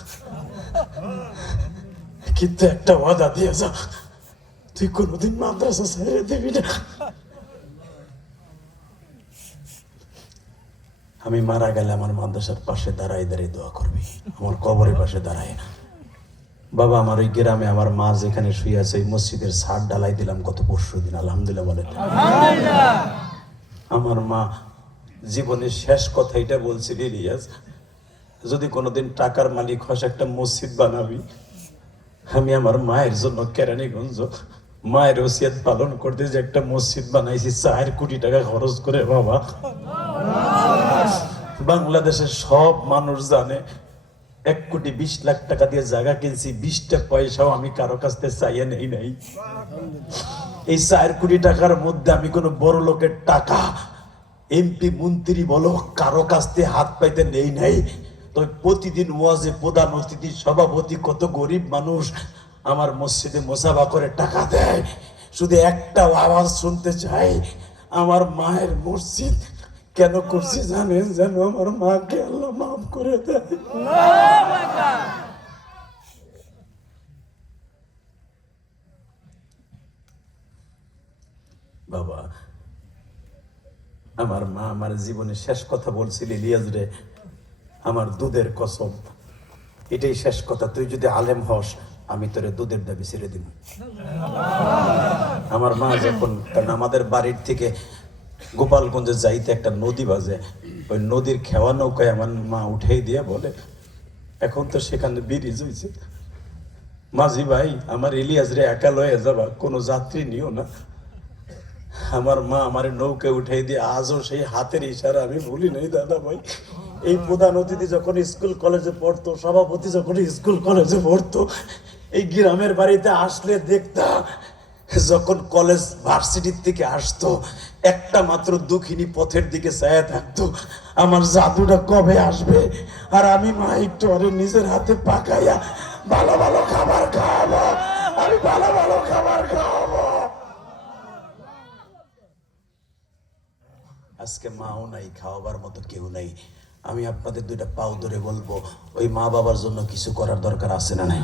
কিন্তু একটা ওয়াদা দিয়ে যা, তুই কোনোদিন মাদ্রাসা ছেড়ে দিবি না। আমি মারা গেলে আমার মাদ্রাসার পাশে দাঁড়াই দাঁড়িয়ে দোয়া করবি, আমার কবরের পাশে দাঁড়ায়। বাবা আমার ওই গ্রামে আমার মা যেখানে শুয়ে আছে ওই মসজিদের ছাদ ঢালাই দিলাম গত 20 দিন, আলহামদুলিল্লাহ বলে। আমার মা জীবনের শেষ কথা এটা বলছিল, ইলিয়াস যদি কোনোদিন টাকার মালিক হস একটা মসজিদ বানাবি। আমি আমার মায়ের জন্য কেরানীগঞ্জ মায়ের ওসিয়ত পালন করতে যে একটা মসজিদ বানাইছি 4 কোটি টাকা খরচ করে বাবা। বাংলাদেশের সব মানুষ জানে 1 কোটি 20 লাখ টাকা দিয়ে জায়গা কিনছি, 20টা পয়সাও আমি কারো কাছ থেকে চাইয়ে নেই নাই। এই 4 কোটি টাকার মধ্যে আমি কোনো বড় লোকের টাকা, এমপি মন্ত্রী বলো, কারো কাছ থেকে হাত পাইতে নেই নাই। তো প্রতিদিন ওয়াজে প্রধান অতিথি সভাপতি কত গরিব মানুষ আমার মসজিদে মোসাফা করে টাকা দেয়। শুধু একটা আওয়াজ শুনতে চাই, আমার মায়ের মসজিদ কেন করছি জানেন? যেন আমার মাকে আল্লাহ মাফ করে দেয়। বাবা আমার মা আমার জীবনে শেষ কথা বলছিল, ইলিয়াস রে আমার দুধের কসম, এটাই শেষ কথা, তুই যদি আলেম হস আমি তোরে দুধের দাবি ছেড়ে দিব। আমার মা যখন, কারণ আমাদের বাড়ির থেকে গোপালগঞ্জে যাইতে একটা নদী বাজে, ওই নদীর খেওয়া নৌকায় আমার মা উঠেই দিয়ে বলে, এখন তো সেখানে ব্রিজ হয়েছে, মাঝি ভাই আমার ইলিয়াস রে একা লয়ে যাবা, কোনো যাত্রী নিও না। আমার মা আমার নৌকে উঠে দিয়ে আজও সেই হাতের ইশারা আমি ভুলি নাই দাদা ভাই। এই প্রধান অতিথি যখন স্কুল কলেজে পড়তো, সভাপতি যখন স্কুল কলেজে পড়তো, এই গ্রামের বাড়িতে আসলে দেখতাম যখন কলেজ ভার্সিটির থেকে আসতো একটা মাত্র দুঃখিনী পথের দিকে চায়া থাকতো, আমার জাদুটা কবে আসবে আর আমি মা একটু আরে নিজের হাতে পাকাইয়া ভালো ভালো খাবার খাওয়াবো, আমি ভালো ভালো খাবার খাওয়াবো। আজকে মাও নাই, খাওয়াবার মতো কেউ নাই। আমি আপনাদের দুইটা পাও ধরে বলবো, ওই মা বাবার জন্য কিছু করার দরকার আছে না নাই?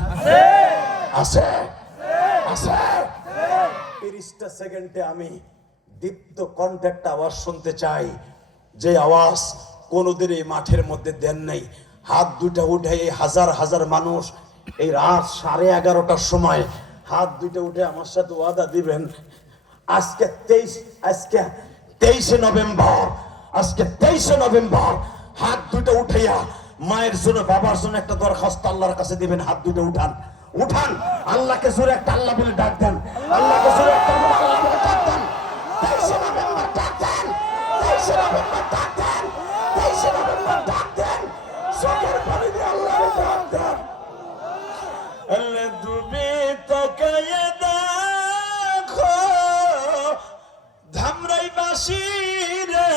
আছে, আছে। 30টা সেকেন্ডে আমি দীপ্ত কণ্ঠের আওয়াজ শুনতে চাই, যে আওয়াজ কোনোদিন এই মাঠের মধ্যে দেন নাই। হাত দুইটা উঠে এই হাজার হাজার মানুষ এই রাত 11:30টার সময় হাত দুইটা উঠে আমার সাথে ওয়াদা দিবেন, আজকে 23শে নভেম্বর, আজকে 23শে নভেম্বর হাত দুটো উঠাইয়া মায়ের জন্য বাবার জন্য একটা দরখাস্ত আল্লাহর কাছে দিবেন। হাত দুটো উঠান, উঠান, আল্লাহকে জোরে একটা আল্লাহ বলে ডাক দেন, আল্লাহকে জোরে একটা আল্লাহ বলে ডাক দেন। 23শে নভেম্বর ডাক দেন, 23শে নভেম্বর ডাক দেন, 23শে নভেম্বর ডাক দেন, চোখের পানি দিয়ে আল্লাহকে ডাক দেন। আল্লাহ তুমি তাকায়ে দেখো ধামরাই বাসিরে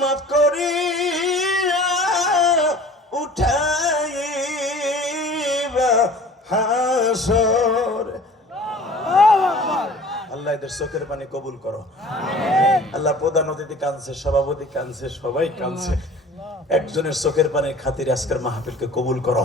মাফ করিয়া উঠাইবা হাসর। আল্লাহ এদের চোখের পানি কবুল করো। আল্লাহ প্রধান অতিথি কাঁদছে, সভাপতি কাঁদছে, সবাই কাঁদছে। একজনের চোখের পানির খাতিরে আজকের মাহফিলকে কবুল করো।